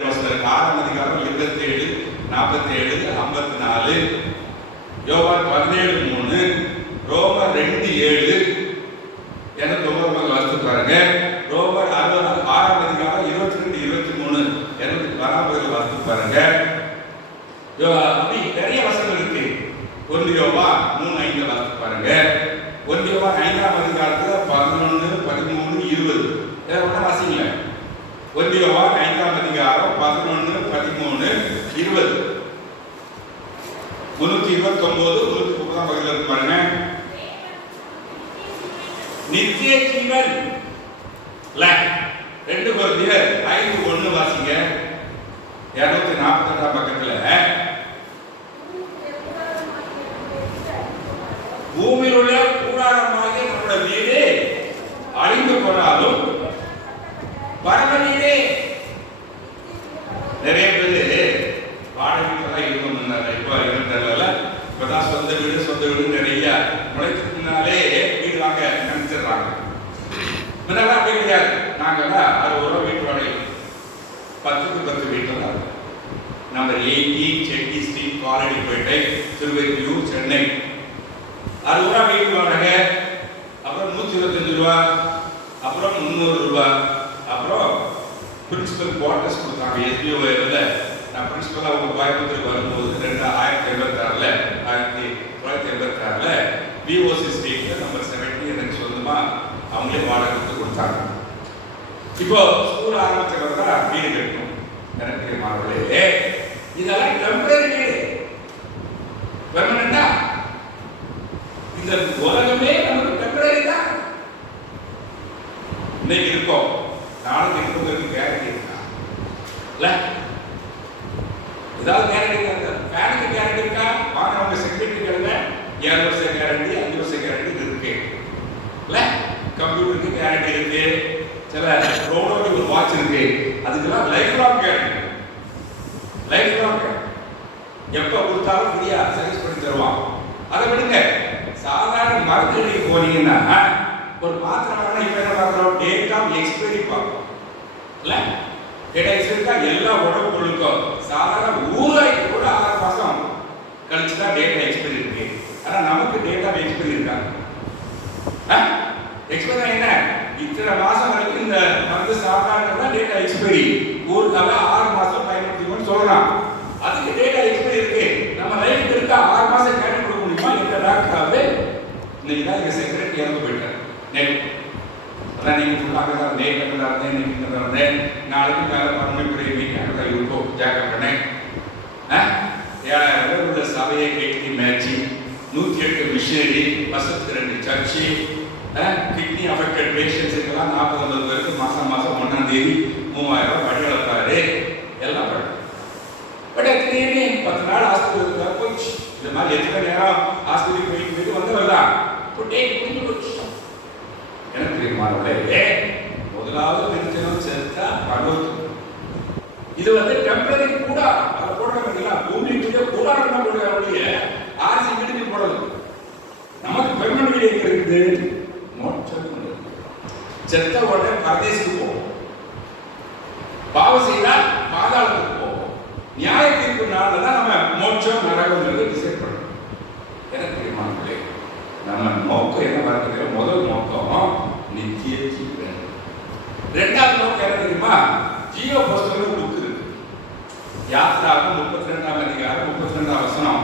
ஆறாம் அதிகாரம் 27, 47, 54, யோவான் 17:3, ரோமர் 2:7 எனக்கு ரொம்ப வாசித்து பாருங்க. ரோமர் 6ஆம் அதிகாரம் 22, 23 எனக்கு வராமல் வாசித்து பாருங்க. அப்படி நிறைய வசனங்கள் இருக்கு. 1 யோவான் 3:5 வாசித்து பாருங்க. 1 யோவான் 5ஆம் அதிகாரத்துல 11, 13, 20 இதெல்லாம் வாசிங்க. 1 யோவான் 5ஆம் அதிகாரம் 11, 13, 20 329, 330 பகுதியில் இருக்கு பாருங்க. நித்திய ஜீவன் 2 கொரிந்தியர் 5:1 வாசிங்க. 248ஆம் பக்கத்துல பூமியில் உள்ள கூடாரமாகிய நம்முடைய வீடு அழிந்து போனாலும் பரம வீடு. நிறைய பேர் வாடகை வீட்டுலாம் இருக்கணும். இப்போ இருந்ததுல இப்பதான் சொந்த வீடு நிறைய முளைச்சதுனாலே வீடு வாங்க நினைச்சிடுறாங்க. முன்னாடி அப்படி கிடையாது. நாங்கெல்லாம் 60 ரூபா வீட்டு வாடகை 10க்கு 10 வீட்டில் தான் நம்பர் 80 செட்டி ஸ்ட்ரீட், காலடிப்பேட்டை, திருவெற்றியூர், சென்னை. 60 ரூபா வீட்டு வாடகை, அப்புறம் 125 ரூபா, அப்புறம் 300 ரூபா, அப்புறம் பிரின்சிபல் குவார்டர்ஸ் கொடுத்தாங்க. எஸ்பிஓவில் நான் பிரின்சிபலாக உங்கள் கோயம்புத்தூருக்கு வரும்போது 1986 பிஓசி ஸ்ட்ரீட்டில் நம்பர் 70 எனக்கு சொந்தமாக அவங்களே வாடகை கொடுத்தாங்க. இப்போ ஸ்கூல் ஆரம்பிச்சவங்க தான் வீடு கட்டணும். எனக்கு மாணவர்களே இதெல்லாம் டெம்பரரி வீடு, பெர்மனண்டா இந்த உலகமே நமக்கு டெம்பரரி தான். இன்னைக்கு இருக்கோம், நாளைக்கு இருக்கிறதுக்கு கேரண்டி இருக்கா? இல்ல ஏதாவது கேரண்டி இருக்கா? ஃபேனுக்கு கேரண்டி இருக்கா? வாங்க அவங்க செக்யூரிட்டி கேளுங்க. 7 வருஷ கேரண்டி, 5 வருஷ கேரண்டி இருக்கு. இல்ல கம்ப்யூட்டருக்கு கேரண்டி இருக்கு. சில ரோடோட ஒரு வாட்ச் இருக்கு, அதுக்கெல்லாம் life long guarantee. Life long எப்ப கொடுத்தாலும் ஃப்ரீயா சர்வீஸ் பண்ணி தருவான். அதை விடுங்க. சாதாரண மருந்து கடைக்கு போனீங்கன்னா ஒரு மாத்திரை வாங்கினா இப்ப என்ன பார்க்கிறோம்? டேட் ஆஃப் எக்ஸ்பைரி பார்க்கிறோம். இல்ல டேட் ஆஃப் எக்ஸ்பைரி எல்லா உணவு பொருளுக்கும் சாதாரண ஊறுகாய்க்கு கூட 6 மாசம் கழிச்சு தான் டேட் ஆஃப் எக்ஸ்பைரி இருக்கு. ஆனா நமக்கு டேட் ஆஃப் எக்ஸ்பைரி இருக்கா? எக்ஸ்பைரி என்ன? இத்தனை மாசம் வரைக்கும் இந்த மருந்து சாப்பிட்டாங்கன்னா டேட் ஆஃப் எக்ஸ்பைரி. ஊறுகால 6 மாசம் பயன்படுத்திக்கணும்னு சொல்றான். அதுக்கு டேட் ஆஃப் எக்ஸ்பைரி இருக்கு. நம்ம லைஃப்க்கு இருக்கா? 6 மாசம் கேரண்டி கொடுக்க முடியுமா? இந்த டாக்டராவது இன்னைக்கு தான் எங்க செக்ரட்டரி இறந்து போயிட்டார். அதான் நீங்க சொல்லாங்க நேட் கண்டாருந்தேன், இன்னைக்கு கண்டாருந்தேன், நாளைக்கு மேல பரமக்குரிய மீட்டிங் இருக்கும் ஜாக்கப் பண்ணேன். 7000 பேர் உள்ள சபையை கேட்கி மேட்சி, 108 மிஷனரி, 2 சர்ச்சு, கிட்னி அஃபெக்டட் பேஷண்ட்ஸுக்கெல்லாம் 40-50 பேருக்கு மாசம் 1ஆம் தேதி 3000 வழி வளர்ப்பாரு. எல்லாம் பண்ண பட் எத்தனை 10 நாள் ஆஸ்பத்திரி போயிடுச்சு. இந்த மாதிரி எத்தனை நேரம் ஆஸ்பத்திரி போயிட்டு வந்து வரலாம். எனக்கு தெரியுமானே முதலாவது நிறுத்தணும் செத்தா பகவத். இது வந்து டெம்பரரி கூட அதை போடுறாங்க. பூமிக்குள்ளே கூடாரம் போடுறாங்க. ஆர்சி வீடுக்கு போடணும். நமக்கு பெர்மனன்ட் வீடு எங்க இருக்குது? செத்த உடனே பரதேசுக்கு போகும். பாவம் செய்தா பாதாளத்துக்கு போகும். நியாய தீர்ப்பு நாள்ல தான் நம்ம மோட்சம் நரகம்ங்கிறது டிசைட் பண்ணணும். எனக்கு தெரியுமானே நம்ம நோக்கம் என்ன பார்க்கிற? முதல் நோக்கம் நித்திய ஜீவன். 2வது நோக்கம் என்ன தெரியுமா? ஜீவ புஸ்தகம் புக் இருக்கு. யாத்திராகம் 32ஆம் அதிகாரம் 32ஆம் வசனம்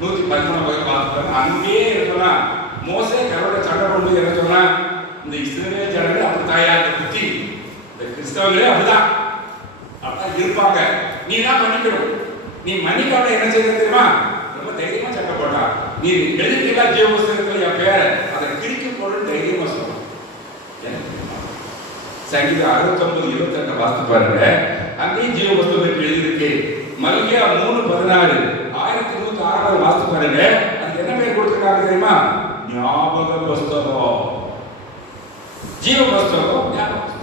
111 வரை பார்த்துட்டாங்க. அங்கே சொன்னா மோசே கரோட சண்டை கொண்டு என்ன சொன்னா, இந்த இஸ்ரவேல் ஜனங்கள் அப்படி தாயாக புத்தி, இந்த கிறிஸ்தவர்களே அப்படிதான் இருப்பாங்க. நீ தான் மன்னிக்கணும். நீ மன்னிக்காம என்ன செய்ய தெரியுமா? ரொம்ப தைரியமா சண்டை போட்டா நீ எழுதிக்கல ஜீவ புஸ்தகத்தில் என் பேரை அதை கிழிக்க போடுன்னு தைரியமா சொல்லணும். சங்கீதம் 69:28 வாசித்து பாருங்க. அங்கேயும் ஜீவ புஸ்தகம் எழுதியிருக்கு. மல்கியா 3:16 1106 வாசித்து பாருங்க. அதுக்கு என்ன பேர் கொடுத்திருக்காங்க தெரியுமா? ஞாபக புஸ்தகம். ஜீவ புஸ்தகம் ஞாபக புஸ்தகம்.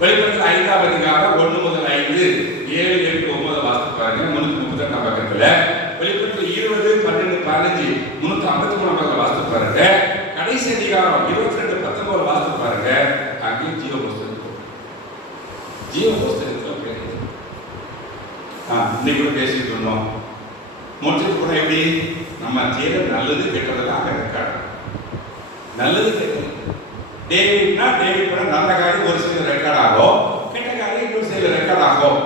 வெளிப்படுத்தல் 5ஆம் அதிகாரம் 1 முதல் 5, 7, 8, 9 வாசித்து பாருங்க. 332 பக்கத்துல. வெளிப்படுத்தல் 20, 12, 15, 353 வாசித்து பாருங்க. கடைசி அதிகாரம் 22, 19 வாசித்து பாருங்க. அங்கேயும் ஜீவ புஸ்தகம். ஜீவ புஸ்தகத்தில் பேர் இன்னைக்கு கூட பேசிட்டு இருந்தோம். மோட்சத்துக்கு போனால் எப்படி நம்ம செய்யற நல்லது கெட்டதெல்லாம் அங்கே ரெக்கார்டு. நல்லது கெட்டது டேவிட்னா டேவிட் கூட நல்ல காரியம் ஒரு சில ரெக்கார்ட் ஆகும், கெட்ட காரியம் இன்னொரு சில ரெக்கார்ட் ஆகும்.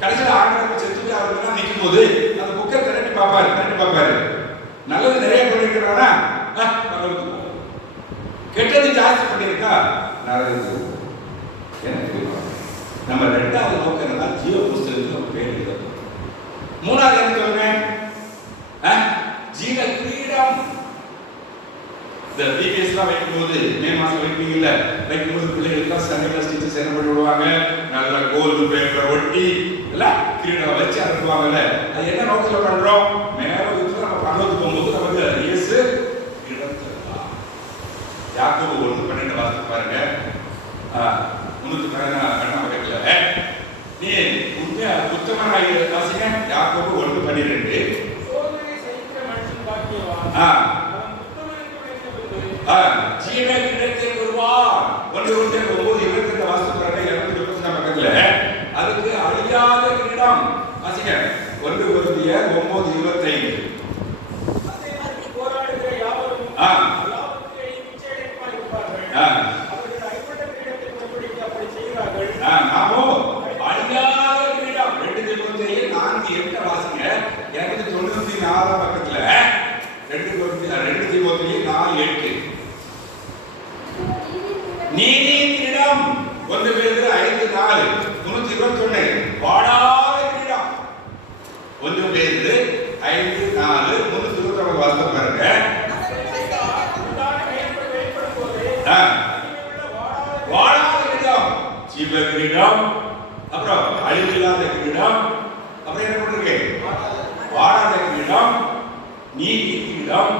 கடைசியில் ஆண்டவருக்கு செத்துட்டு அவருக்குலாம் நிற்கும் போது அந்த புக்கை திரட்டி பார்ப்பாரு. நல்லது நிறைய பண்ணிருக்கிறானா நல்லது, கெட்டது ஜாஸ்தி பண்ணியிருக்கா நல்லது. எனக்கு நம்ம ரெண்டாவது நோக்கம் என்னன்னா ஜீவ புஸ்தகத்தில் நம்ம பேர் எழுதுறது. மூணாவது என்ன சொல்றேன், ஜீவ கிரீடம். இந்த பிபிஎஸ்லாம் வைக்கும்போது மே மாசம் வைக்கும்போது பிள்ளைகளுக்கு சண்டே ஸ்டிச்சஸ் என்ன பண்ணி விடுவாங்க, நல்ல கோல்டு பேப்பர் ஒட்டி எல்லாம் கிரீடம் வச்சு அனுப்புவாங்கல்ல. அது என்ன நோக்கத்தில் பண்றோம், மேல வச்சு நம்ம பரலோகத்துக்கு போகும்போது நமக்கு இயேசு கிரீடம். யாக்கோபு 1:12 வாசித்து பாருங்க. 312 நீ உண்மையா உத்தமனாக வாசிங்க. யாக்கோபு 1:12 ஜீவ கிரீடத்தை பெறுவார். 1:9 வாசித்து பாருங்க. 225 பக்கத்துல அதுக்கு அழியாத கிரீடம் வாசிங்க. 1 9:25 நாமோ அழியாத கிரீடம். 2:4 வாசிங்க. 294 பக்கத்துல 2:4 நீதி கிரீடம். 1 பேதுரு 5:4 321 வாடாத கிரீடம். 1 பேதுரு 5:4 321 வாசித்து பாருங்க. வாடாத கிரீடம், ஜீவ கிரீடம், அப்புறம் அழிவில்லாத கிரீடம், அப்புறம் என்ன பண்றீங்க, வாடாத கிரீடம், நீதி கிரீடம்.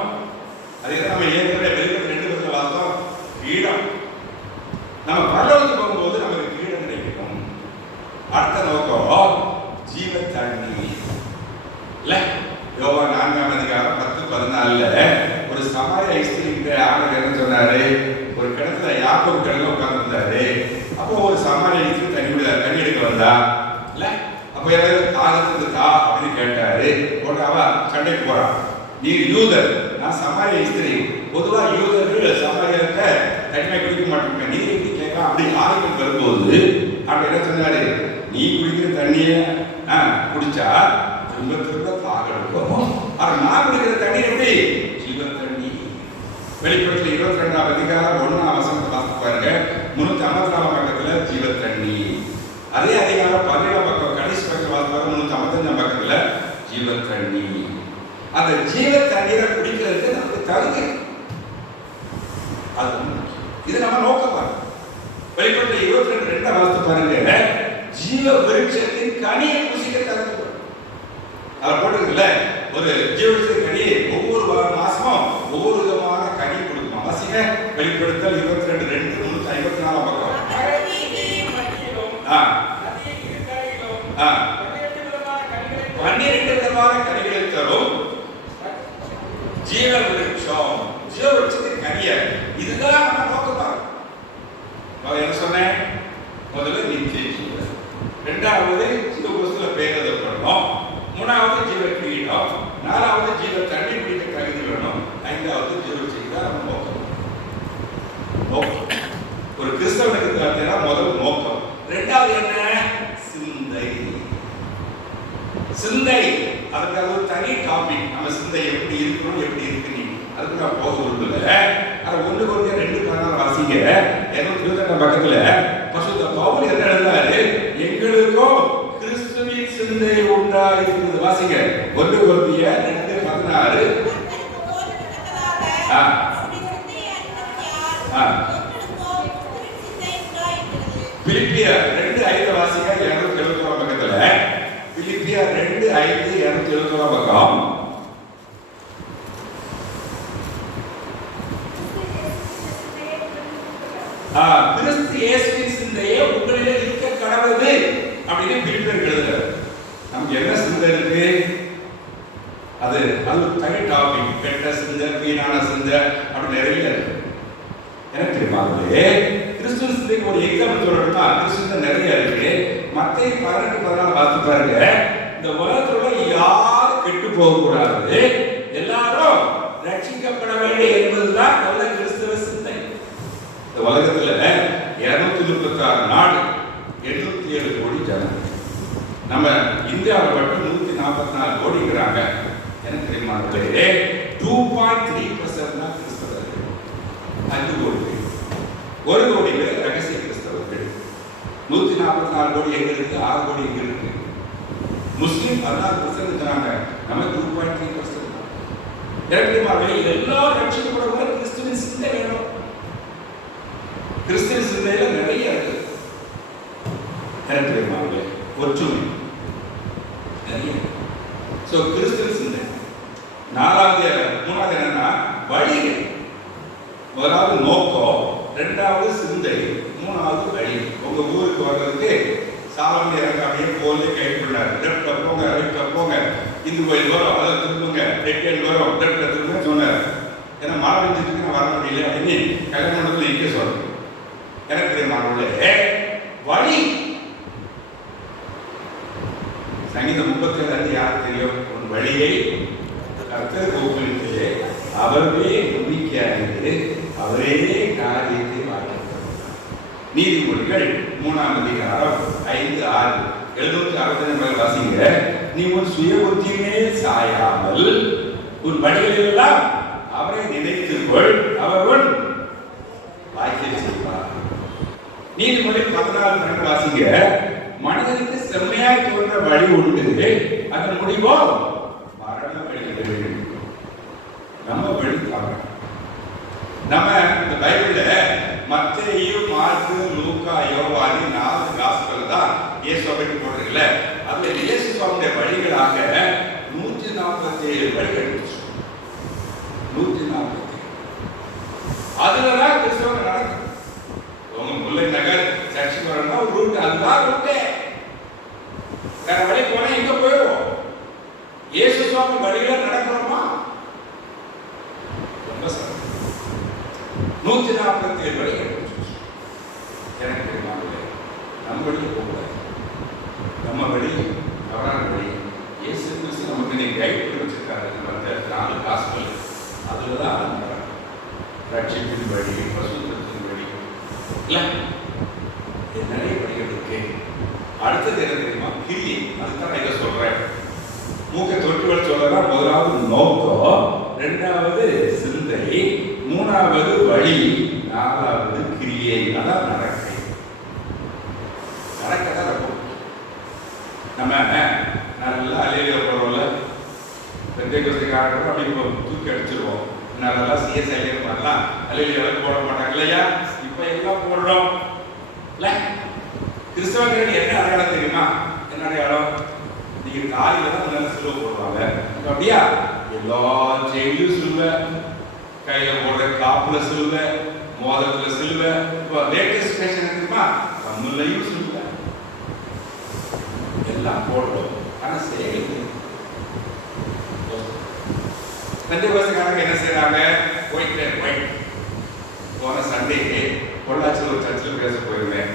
அதே நம்ம ஏற்கனவே வெளிப்பட்ட 2 பேர்ல வாசம் கிரீடம். நம்ம பரலோகத்துக்கு போகும்போது நமக்கு கிரீடம் கிடைக்கும். அடுத்த நோக்கம் ஜீவ தண்ணி இல்ல. யோவான் 4:10-14 ஒரு சமாரிய ஸ்திரீகிட்ட ஆண்டவர் என்ன சொன்னாரு, ஒரு கிணத்துல யாக்கோபு கிணத்துல உட்கார்ந்துருந்தாரு. அப்போ ஒரு சமாரிய ஸ்திரீ தண்ணி எடுக்க வந்தா இல்ல. அப்போ யாராவது தாகத்துக்கு தா அப்படின்னு கேட்டாரு. உடனே அவ சண்டைக்கு போறான். நீ யூதர், நான் சமாரிய ஸ்திரீ. பொதுவா யூதர்கள் சமாரியர்கிட்ட தனிமை குடிக்க மாட்டேங்க, நீ எப்படி கேட்கலாம் அப்படி ஆரோக்கியம் வரும்போது அப்படி என்ன சொன்னாரு, நீ குடிக்கிற தண்ணிய குடிச்சா திரும்ப தாகம் எடுக்கும். ஆனா நான் குடிக்கிற தண்ணி எப்படி ஜீவ தண்ணி. வெளிப்படத்தில் 22ஆம் அதிகாரம் 1ஆம் வசனத்தை வாசித்து பாருங்க. 354 பக்கத்துல ஜீவ தண்ணி. அதே அதிகாரம் 17ஆம் பக்கம் கடைசி பக்கத்தில் வாசிப்பாங்க. 355ஆம் பக்கத்துல ஜீவ தண்ணி. அந்த ஜீவ தண்ணீரை குடிக்கிறதுக்கு நமக்கு தகுதி. இது நம்ம நோக்கமா. வெளிப்படத்தில் 22 வாசித்து பாருங்க. ஜீவ விருட்சத்தின் கனியை புசிக்க தகுதி. அவர் போட்டுருக்குல்ல, ஒரு ஜீவத்தின் கனி ஒவ்வொரு மாசமும் ஒவ்வொரு விதமான கனி கொடுக்குமா. வாசிங்க. வெளிப்படுத்தல் 22:2 354 பக்கம். 12 விதமான கனிகளை தரும் ஜீவ விருட்சம். ஜீவ விருட்சத்தின் கனிய இதுதான் நம்ம நோக்கமா. நான் என்ன சொன்னேன், முதல்ல நித்திய ஜீவன், இரண்டாவது ஜீவபுஸ்தகத்துல பேர் எழுதப்படணும், மூணாவது ஜீவ கிரீடம், நாலாவது ஜீவ தண்ணி குடிக்க தகுதி வேணும், ஐந்தாவது ஜீவ செய்தா நம்ம நோக்கம். ஒரு கிறிஸ்தவனுக்கு பார்த்தீங்கன்னா முதல் நோக்கம். இரண்டாவது என்ன, சிந்தை. அதுக்கு அது ஒரு தனி டாபிக். நம்ம சிந்தை எப்படி இருக்கணும், எப்படி இருக்கு நீ அதுக்கு நான் போக விரும்பல. அதை 1 Corinthians 2:14 வாசிங்க. 228 பக்கத்துல பரிசுத்த பவுல் என்ன எழுதுறாரு, எங்களுக்கும் கிறிஸ்துவின் சிந்தை உண்டாயிருக்கிறது. வாசிங்க. 1 Corinthians 2:16. பிலிப்பியர் 2:5 வாசிங்க. 271 பக்கத்துல பிலிப்பியர் 2:5 271 பக்கம். கிறிஸ்து இயேசுவின் சிந்தையே உங்களிலே இருக்க கடவுது அப்படின்னு பிலிப்பியர் எழுதுறாரு. நமக்கு என்ன சிந்தை இருக்கு, அது தனி டாபிக். கெட்ட சிந்தை, வீணான சிந்தை அப்படி நிறைய இருக்கு. எனக்கு தெரியுமாங்களே, கிறிஸ்துவ சிந்தைக்கு ஒரு எக்ஸாம்பிள் சொல்லணும்னா கிறிஸ்துவ நிறைய இருக்கு. மத்தேயு 18:14 வாசித்து பாருங்க. இந்த போகக்கூடாது, எல்லாரும் ரட்சிக்கப்பட வேண்டும் என்பதுதான் நல்ல கிறிஸ்தவ சிந்தை. இந்த உலகத்துல 236 நாடு, 807 கோடி ஜனம். நம்ம இந்தியாவில் மட்டும் 144 கோடிங்கிறாங்க. என்ன தெரியுமா? 2.3% தான் கிறிஸ்தவர்கள். 5 கோடி பேர், 1 கோடி பேர் ரகசிய கிறிஸ்தவர்கள். 144 கோடி எங்க இருக்கு? 6 கோடி எங்க இருக்கு? முஸ்லிம் 16% நம்ம 2.3%. எல்லாரும் ரட்சிக்கப்படுற கிறிஸ்துவின் சிந்தை வேணும். கிறிஸ்துவின் சிந்தையில நிறைய இருக்கு. ஒற்றுமை நிறைய. சோ கிறிஸ்துவின் சிந்தை. மூணாவது என்னன்னா வழிகள். முதலாவது நோக்கம், இரண்டாவது சிந்தை, மூணாவது வழி. உங்க ஊருக்கு வர்றதுக்கு சாலமன் எனக்கு அப்படியே போலே கைட் பண்ணாரு. லெஃப்ட்ல போங்க, ரைட்ல போங்க, இந்த கோயில் வரும், அதை திரும்புங்க, டெக்கேல் வரும், லெஃப்ட்ல திரும்ப சொன்னார். ஏன்னா மழை பெஞ்சிட்டு நான் வர முடியல அப்படின்னு கல்யாண மண்டபத்தில் எங்கே சொல்றேன். எனக்கு தெரியுமானே வழி. சங்கீதம் 37 யாருக்கு தெரியும்? ஒரு வழியை கர்த்தர் ஊக்குவித்து அவரே நம்பிக்கையானது, அவரே காரியத்தை வாழ்க்கை. நீதிமொழிகள் 3ஆம் அதிகாரம் 5, 6, 762 வாசிங்க. நீ உன் சுய புத்தியிலே சாயாமல் உன் வழிகளெல்லாம் அவரை நினைத்துக்கொள், அவர் உன் வாய்க்கை செய்வார். நீதிமொழி 14 வாசிங்க. மனிதனுக்கு செம்மையாய் தோன்ற வழி உண்டு, அதன் முடிவோ மரண வழி. நம்ம வழி தவறு. நம்ம இந்த பைபிள்ல மத்தேயு, மார்க்கு, லூக்கா, யோவான் 4 காஸ்பல் தான் இயேசுவை போடுறீங்கல்ல. அதுல இயேசு சுவாமியுடைய வழிகளாக 147 வழிகள். 147 அதுலதான் கிறிஸ்தவம் நடக்கும். உங்க முல்லை நகர் சர்ச்சுக்கு வரணும்னா ஒரு ரூட், அதுதான் ரூட்டே. வேற வழி போனா எங்க போயிடுவோம்? இயேசு சுவாமி வழியில நடக்கிறோமா? ரொம்ப சரி. 147 வழிகள். எனக்கு தெரியுமா? நம்ம வழியை போகக்கூடாது. நம்ம வழி தவறான வழி. இயேசு கிறிஸ்து நமக்கு நீங்க கைட் பண்ணி வச்சிருக்காரு. நம்ம 4 காஸ்பல் அதுலதான் ரட்சிப்பின் வழி, பசுத்தத்தின் வழி இல்ல, நிறைய வழிகள் இருக்கு. அடுத்தது என்ன தெரியுமா? கிரியை. அதுதான் நான் இதை சொல்றேன். மூக்கை தொட்டுகள் சொல்லலாம். முதலாவது நோக்கம், இரண்டாவது சிந்தை, மூணாவது வழி, நாலாவது கிரியை. அதான் நடக்கை. நடக்கதான் இருக்கும். நம்ம நல்லா அலையில போறோம்ல, பெந்தைக்காரர்கள் அப்படி தூக்கி அடிச்சிருவோம். நல்லா சிஎஸ்ஐ பண்ணலாம், அலையில போட மாட்டாங்க இல்லையா? இப்ப எல்லாம் போடுறோம் இல்ல. கிறிஸ்தவர்கள் என்ன அடையாளம் தெரியுமா? என்ன அடையாளம்? நீங்க காலையில தான் நல்ல சிலுவை போடுவாங்க. அப்படியா? எல்லா ஜெயிலும் சிலுவை, கையில போடுற காப்புல சிலுவை, மோதிரத்துல சிலுவை. இப்போ லேட்டஸ்ட் ஃபேஷன் தெரியுமா? கம்முலையும் சிலுவை. எல்லாம் போடுறோம். ஆனா செயல் பெந்தேகோஸ்தேக்காரங்க என்ன செய்யறாங்க? ஒயிட் போன சண்டே பொள்ளாச்சியில் ஒரு சர்ச்சில் பேச போயிருந்தேன்.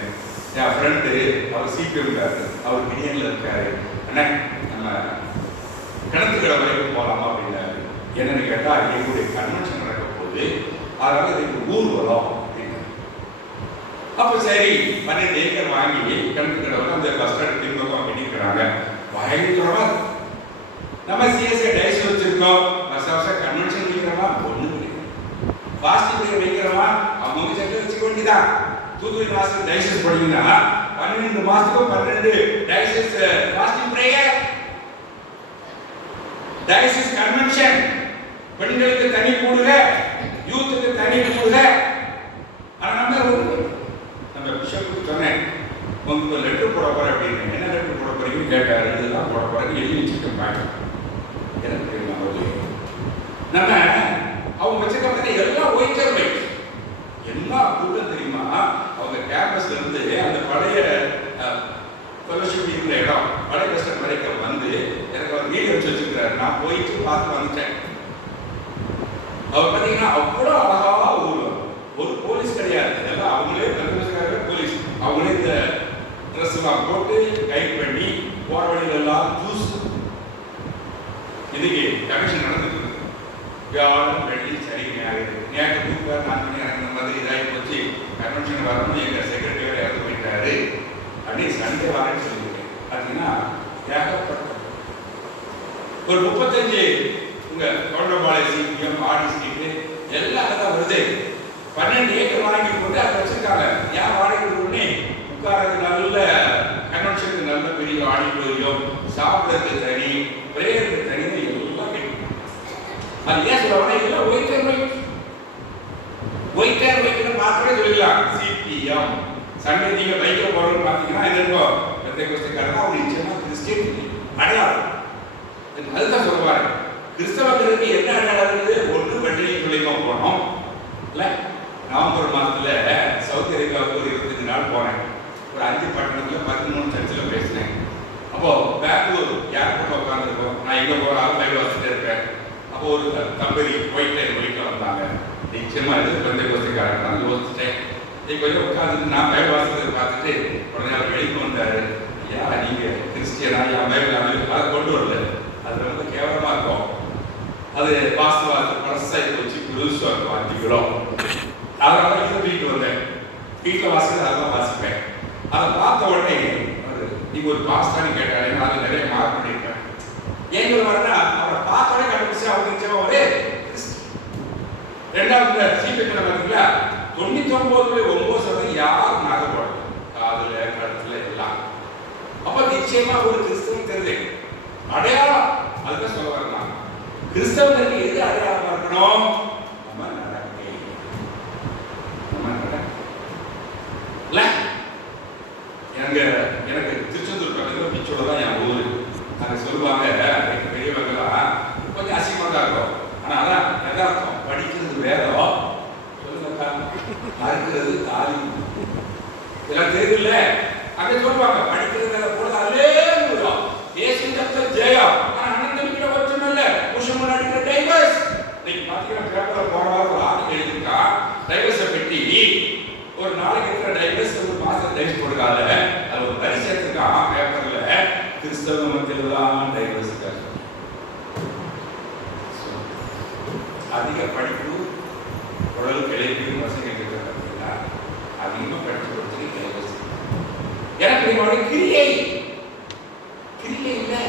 என் ஃப்ரெண்டு அவர் சிபிஎம் இருக்காரு, அவர் பிரியாணியில் இருக்காரு. அண்ணா நம்ம கிணத்துக்கடை வரைக்கும் போகலாமா அப்படின்னாரு. என்னன்னு கேட்டால் எங்களுடைய கன்வென்ஷன் நடக்க போகுது, அதனால எங்களுக்கு ஊர் வரும் அப்படின்னு. அப்போ சரி 12 ஏக்கர் வாங்கி கிணத்துக்கடை வந்து அந்த பஸ் ஸ்டாண்ட் பின்பக்கம் பண்ணிக்கிறாங்க. பயங்கரமா நம்ம சிஎஸ்ஐ டைஸ் வச்சிருக்கோம். வருஷம் கன்வென்ஷன் வைக்கிறோமா? ஒண்ணு கிடையாது. பாசிட்டிவ் வைக்கிறோமா? அவங்க சட்டை வச்சுக்க வேண்டியதான். தூத்துக்குடி மாஸ்டர் டைசஸ் படிங்கன்னா 12 மாசத்துக்கு 12 dices positive prayer, dices convention. பெண்களுக்கு தனி கூடுக, யூத்துக்கு தனி கூடுக. ஆனா நம்ம பிஷப்புக்கு சொன்னேன், உங்களுக்கு லெட்டர் போட போற அப்படின்னு. என்ன லெட்டர் போட போறீங்கன்னு கேட்டாரு. இதுதான் போட போறேன்னு எழுதி வச்சுருக்கேன். எனக்கு தெரியுமா? நம்ம அவங்க வச்சிருக்க எல்லாம் ஒயிட்டர் வைட், எல்லா கூட்டம் தெரியுமா? அவங்க கேம்பஸ்ல இருந்து அந்த பழைய ஃபெலோஷிப் இருக்கிற இடம் பழைய பஸ் ஸ்டாண்ட் வரைக்கும் வந்து எனக்கு அவர் வீடியோ வச்சு வச்சிருக்கிறாரு. நான் போயிட்டு பார்த்து வந்துட்டேன். அவர் பார்த்தீங்கன்னா அவ்வளோ அழகா ஒரு போலீஸ் கிடையாது, எல்லாம் அவங்களே கண்டுபிடிச்சாங்க. போலீஸ் அவங்களே இந்த ட்ரெஸ் எல்லாம் போட்டு கைட் பண்ணி போற வழியில எல்லாம் ஜூஸ் இன்னைக்கு கமிஷன் நடந்துட்டு இருக்கு. வியாழன் வெள்ளி சனி ஞாயிறு நேற்று தூக்குவார் 4 மணி அந்த மாதிரி இதாகி போச்சு. கன்வென்ஷன் வரணும், எங்கள் செக்ரட்டரி இறந்து போயிட்டாரு அப்படின்னு சண்டே வரேன்னு சொல்லியிருக்கேன். பார்த்தீங்கன்னா ஏகப்பட்ட ஒரு 35 உங்க கவுண்டபாளைய சிபிஎம் ஆடி ஸ்ட்ரீட்டு எல்லாம் தான் வருது. 12 ஏக்கர் வாங்கி போட்டு அதை வச்சிருக்காங்க. ஏன் வாடகை உடனே உட்காரது நல்ல கன்வென்ஷனுக்கு நல்ல பெரிய ஆடிட்டோரியம், சாப்பிட்றதுக்கு தனி, பிரேயருக்கு தனி, எல்லாம் கேட்கும். அது ஏன் சொல்லுவாங்க, இதெல்லாம் ஒயிட் அண்ட் ஒயிட்னு மாத்திரமே சொல்லிடலாம். சிபிஎம் சண்டே நீங்க பைக்ல போறோம்னு பார்த்தீங்கன்னா இது இருக்கும் பெந்தேகோஸ்தேக்காரங்க அவங்க நிச்சயமா கிறிஸ்டியன் அடையாளம். அதுதான் சொல்லுவாரு கிறிஸ்தவர்களுக்கு என்ன அடையாளம் இருக்குது. ஒன்று வெள்ளியை துளைமா போனோம் இல்லை. நவம்பர் மாதத்துல சவுதி அரேபியாவுக்கு ஒரு 25 நாள் போனேன். ஒரு 5 பட்டணத்தில் 13 சர்ச்சில் பேசினேன். அப்போ பெங்களூர் ஏர்போர்ட்ல உட்காந்துருக்கோம். நான் எங்கே போகிறாலும் பைபிள் வாசிச்சுட்டே இருக்கேன். அப்போ ஒரு தம்பதி ஒயிட்ல வந்தாங்க. நிச்சயமா இது பெந்தேகோஸ்தேக்காரங்க தான் யோசிச்சிட்டேன். நீ கொஞ்சம் உட்காந்துட்டு நான் பைபிள் வாசிக்கிறத பார்த்துட்டு உடனே அவர் வெளிக்கு வந்தாரு. ஐயா நீங்க கிறிஸ்டியனா? என் பைபிள் அதை கொண்டு வரல, அது ரொம்ப கேவலமா இருக்கும். அது வாஸ்தவாத பழசாய் வச்சு புதுசாக இருக்கும் 5 கிலோ. அதனால இதை வீட்டு வந்தேன். வீட்டில் வாசிக்கிறது அதெல்லாம் வாசிப்பேன். அதை பார்த்த உடனே நீங்க ஒரு பாஸ்தான்னு கேட்டாரு. நான் அதில் நிறைய மார்க் பண்ணியிருக்கேன். ஏங்க வரனா அவரை பார்த்த உடனே கண்டுபிடிச்சு அவங்க நிச்சயமா ஒரே ரெண்டாவது சீக்கிரம் பார்த்தீங்களா 99.9% யாரும் நாகப்படும் காதுல கழுத்துல எல்லாம். அப்ப நிச்சயமா ஒரு கிறிஸ்தவன் தெரிஞ்சு அடையாளம். அதுதான் சொல்ல வரலாம். கிறிஸ்தவனுக்கு எது அடையாளமா இருக்கணும்? நம்ம நடக்கை. எனக்கு திருச்செந்தூர் பக்கத்துல பிச்சோட தான் என் ஊரு. அங்க சொல்லுவாங்க பெரியவங்கலாம் கொஞ்சம் அசிங்கமா தான் இருக்கும். ஆனா அதான் யதார்த்தம். படிக்கிறது வேதம், சொல்லுங்கக்கா மறுக்கிறது தாலி. இதெல்லாம் தெரியல. அங்க சொல்லுவாங்க படிக்கிறது வேலை போடாதே ஜெயம். அனந்தமிக்கிற வச்சனம் இல்ல. புருஷன் முன்னாடி டைவர்ஸ். நீங்க பாத்தீங்கன்னா பேப்பர்ல போன வாரம் ஒரு ஆர்டிகல் எழுதிருக்கா. டைவர்ஸை பற்றி ஒரு நாளைக்கு இருக்கிற டைவர்ஸ் ஒரு மாசம் டைவர்ஸ் கொடுக்காத. அது ஒரு பரிசு எடுத்துருக்கான் பேப்பர்ல. கிறிஸ்தவ மத்தியில் தான் டைவர்ஸ் இருக்காங்க. அதிக படிப்பு உடல் கிளைப்பு வசதிகள் இருக்கிறாங்க. அதிகமாக படிச்சு கொடுத்து டைவர்ஸ். எனக்கு என்னோட கிரியை இல்லை.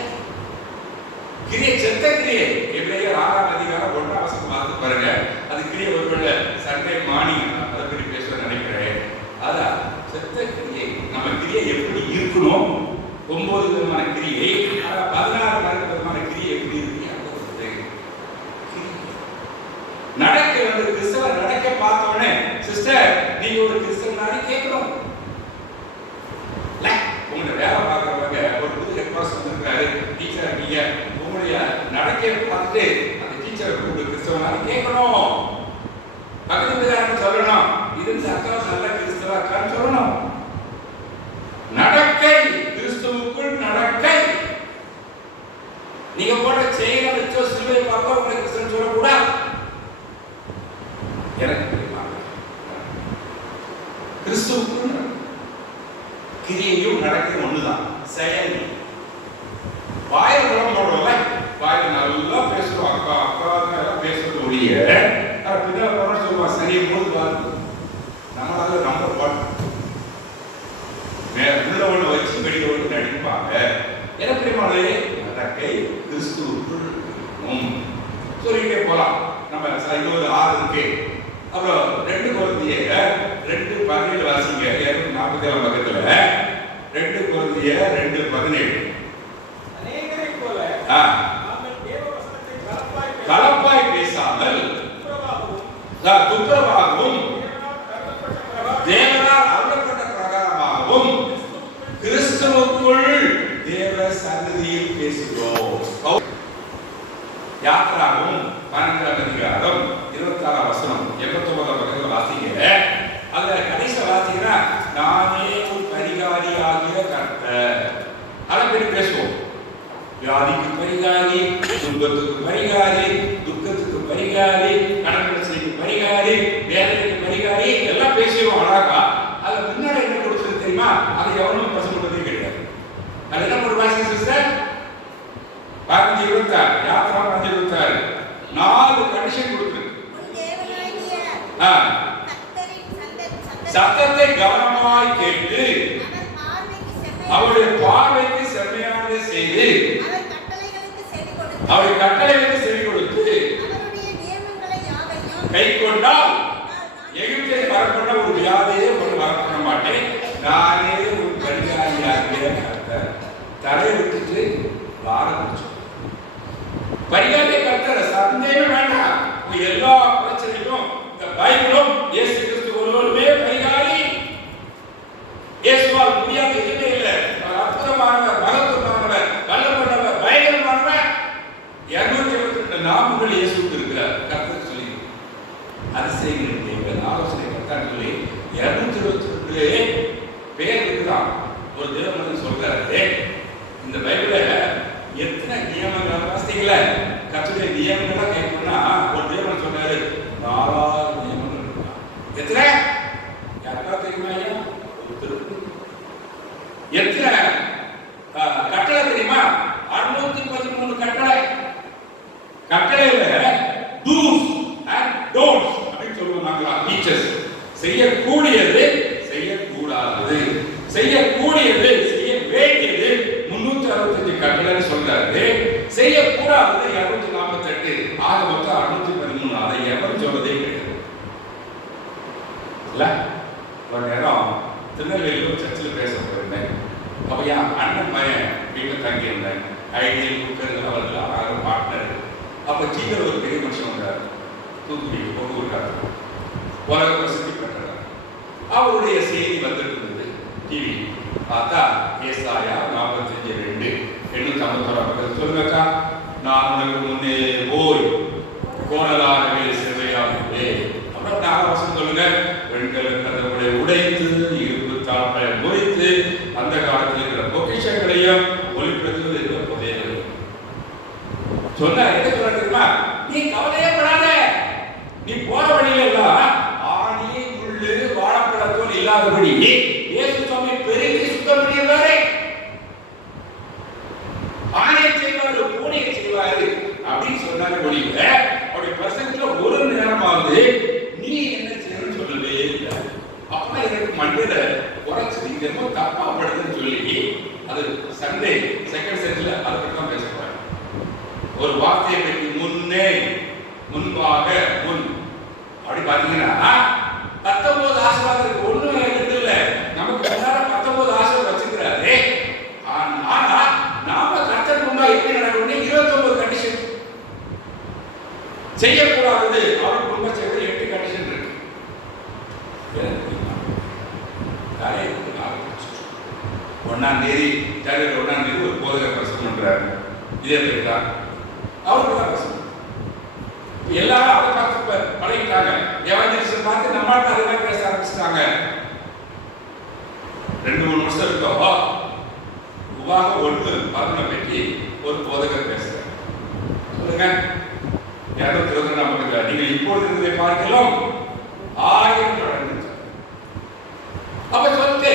கிரியை செத்த கிரியை. எவ்வளவு 6ஆம் அதிகாரம் 1ஆம் வசனம் பார்த்து பாருங்க. அது கிரியை ஒருவேளை சண்டே மார்னிங் அதை பற்றி பேச நினைக்கிறேன். அதான் செத்த கிரியை. நம்ம கிரியை எப்படி இருக்கணும்? 9 விதமான கிரியை, 16 விதமான கிரியை எப்படி இருக்கு? நடக்க வந்து கிறிஸ்தவ நடக்க பார்த்தோன்னே சிஸ்டர் நீங்க ஒரு கிறிஸ்தவனாரி கேட்கணும். உங்களை வேலை பார்க்கறவங்க ஒரு புது ஹெட்மாஸ் வந்திருக்காரு, டீச்சர் இருக்கீங்க, உங்களுடைய நடக்கையை பார்த்துட்டு அந்த டீச்சரை கூப்பிட்டு கிறிஸ்தவனாரி கேட்கணும். பக்கத்து விதாரம் சொல்லணும். இது அக்கா நல்ல கிறிஸ்தவ அக்கான்னு சொல்லணும். நடக்கை கிறிஸ்துவுக்குள் நடக்கை. நீங்க போட்ட செயலை வச்சோ சிலுவை பார்த்தோ உங்களை கிறிஸ்தவன் சொல்லக்கூடாது. எனக்கு தெரியுமா கிறிஸ்துவுக்குள் கிரியையும் நடக்கிறது ஒண்ணுதான். செயல் வாயில குளம் போடுறோம்ல, வாயில நல்லா பேசுறோம், அக்கா அக்கா எல்லாம் பேசுறது ஒழிய பின்னாடி சொல்லுவா சரியை போது பாருங்க நம்மளால நம்பர் பாட்டு உள்ள ஒண்ணு வச்சு வெளியில ஒன்று நடிப்பாங்க. எனக்கு தெரியுமாலே நடக்கை கிறிஸ்துவுக்குள் சொல்லிட்டே போலாம். நம்ம இது ஒரு 6 இருக்கு. அப்புறம் 2 கொரிந்தியர் 2:17 வாசிங்க. 247 பக்கத்துல 2 கொரிந்தியர் 2:17. அநேகரை போல நாங்கள் தேவ வசனத்தை கலப்பாய் பேசாமல் துப்புரவாகவும் தேவனால் அருளப்பட்ட பிரகாரமாகவும் கிறிஸ்துவுக்குள் தேவ சந்நிதியில் பேசுகிறோம். யாத்ராவும் 12ஆம் அதிகாரம் 26ஆம் வசனம் 89ஆம் பக்கத்துல வாசிங்க. அதுல கடைசி வாசிங்கன்னா நானே ஒரு பரிகாரி ஆகிய கர்த்தர். அதை பற்றி பேசுவோம். வியாதிக்கு பரிகாரி, துன்பத்துக்கு பரிகாரி, துக்கத்துக்கு பரிகாரி, கடன் பிரச்சனைக்கு பரிகாரி, வேதனைக்கு பரிகாரி எல்லாம் பேசுவோம் அழகா. அதுல முன்னாடி என்ன கொடுத்தது தெரியுமா? அதை எவனும் பசங்க கிடையாது. அது என்ன ஒரு வாசிங்க சிஸ்டர் 15 5:26 யாத்ரா 5:26 4 கண்டிஷன் கொடுத்துருக்கு. சத்தத்தை கவனமாய் கேட்டு அவருடைய பார்வைக்கு செம்மையானதை செய்து அவருடைய கட்டளைகளுக்கு செவி கொடுத்து கை கொண்டால் எகிப்தை வரப்பட்ட ஒரு வியாதியை ஒரு வரப்பட மாட்டேன், நானே ஒரு பரிகாரியாகிய கர்த்தர். தலை விட்டுட்டு ஆரம்பிச்சோம். பரிகாரிய கர்த்தர் சந்தேகமே வேண்டாம். எல்லா பிரச்சனைக்கும் இந்த பைபிளும் இயேசு கிறிஸ்து ஒருவருமே பரிகாரி. இயேசுவால் முடியாத எதுவுமே இல்லை. அற்புதமானவர், மகத்துவமானவர், வல்லமையானவர், பயங்கரமானவர். 222 நாமங்கள் இயேசுவுக்கு இருக்கிறார். கர்த்தர் சொல்லி அதிசயங்கள் தேவன் ஆலோசனை கர்த்தர் சொல்லி 222 பேர் இருக்கிறான். ஒரு தேவன் சொல்றாரு, இந்த பைபிள எத்தனை நியமங்கள் வாசித்தீங்களா? கர்த்தருடைய நியமங்களை கேட்கணும்னா ஒரு தேவன் சொன்னாரு 4000 நியமங்கள் இருக்கான். எத்தனை யாருக்கா தெரியுமா? எத்தனை கட்டளை தெரியுமா? 613 கட்டளை. கட்டளையில டூஸ் அண்ட் டோன்ட்ஸ் அப்படின்னு சொல்லுவாங்க. டீச்சர்ஸ் செய்யக்கூடியது, செய்யக்கூடாதது, செய்யக்கூடியது, செய்ய வேண்டியது 365 கட்டளைன்னு சொல்றாரு. செய்யக்கூடாதது 248. ஆக மொத்தம் 613. அதை எவரும் சொல்றதே கிடையாது. இல்ல ஒரு நேரம் திருநெல்வேலியில் சர்ச்சில் பேச போயிருந்தேன். அப்ப என் அண்ணன் பையன் வீட்டில் தங்கியிருந்தேன். ஐடியல் குக்கர் அவர்கள் பார்ட்னர். அப்ப ஜீவர் ஒரு பெரிய மனுஷன் வந்தார். தூத்துக்குடி ஒவ்வொருக்கார் உலக பிரசித்தி பெற்றார். அவருடைய செய்தி வந்துட்டு இருந்தது. டிவி பார்த்தா ஏசாயா 45:2 851 சொல்லுங்கக்கா, நான் உனக்கு முன்னே போய் கோணலாகவே செவ்வையாகவே. அப்புறம் 4 வசனம் சொல்லுங்க. பெண்கள் கதவுகளை உடைத்து இருப்பு தாப்பை முறித்து அந்த காலத்தில் இருக்கிற பொக்கிஷங்களையும் ஒளிப்படுத்துவது இருக்கிற புதையல் சொன்ன. என்ன சொல்ல தெரியுமா? நீ கவலையே படாத, நீ போற வழியில எல்லாம் ஆணி முள்ளு வாழைப்பழத்தோடு இல்லாதபடி இயேசு சுவாமி பெருகி சுத்தம் பண்ணிடுவாரு. ஆணையை செய்வாரு, பூனையை செய்வாரு அப்படின்னு சொன்னாரு. ஒளியில அவருடைய பிரசங்கத்துல ஒரு நேரமாவது நீ என்ன செய்யணும்னு சொல்லவே இல்லை. அப்ப எனக்கு மண்ணில குறைச்சு என்னமோ தப்பா படுதுன்னு சொல்லி அது சண்டே செகண்ட் செட்ல அதை பற்றி தான் பேச போறேன். ஒரு வார்த்தையை பற்றி முன்னே, முன்பாக, முன் அப்படி பாத்தீங்கன்னா 19 ஆசீர்வாதம் இருக்கு. ஒண்ணுமே இருக்கு இல்ல. நமக்கு முன்னால 19 ஆசீர்வாதம் வச்சிருக்கிறாரு. ஆனா நாம கர்த்தருக்கு முன்னாடி எப்படி நடக்கணும்? 29 கண்டிஷன் செய்யக்கூடாது. அவருக்கு முன்பு செய்ய 8 கண்டிஷன் இருக்கு. ஒன்னாம் தேதி ஜனவரி 1ஆம் தேதி ஒரு போதகர் பிரசங்கம் பண்றாரு. இதே பேர் அவருக்கு தான் பிரசங்கம். எல்லாரும் அதை பார்த்து பழகிட்டாங்க. எவாஞ்சலிஸ்ட் பார்த்து நம்மளுக்கு அதுவே பேச ஆரம்பிச்சிட்டாங்க. 2-3 வருஷம் இருக்கும். உபாகம் 1:11 பற்றி ஒரு போதகர் பேசுறாரு. சொல்லுங்க, 222 பக்கத்துல நீங்கள் இப்பொழுது இருந்ததை பார்க்கலாம் 1000 தொடர்ந்து. அப்ப சொல்லிட்டு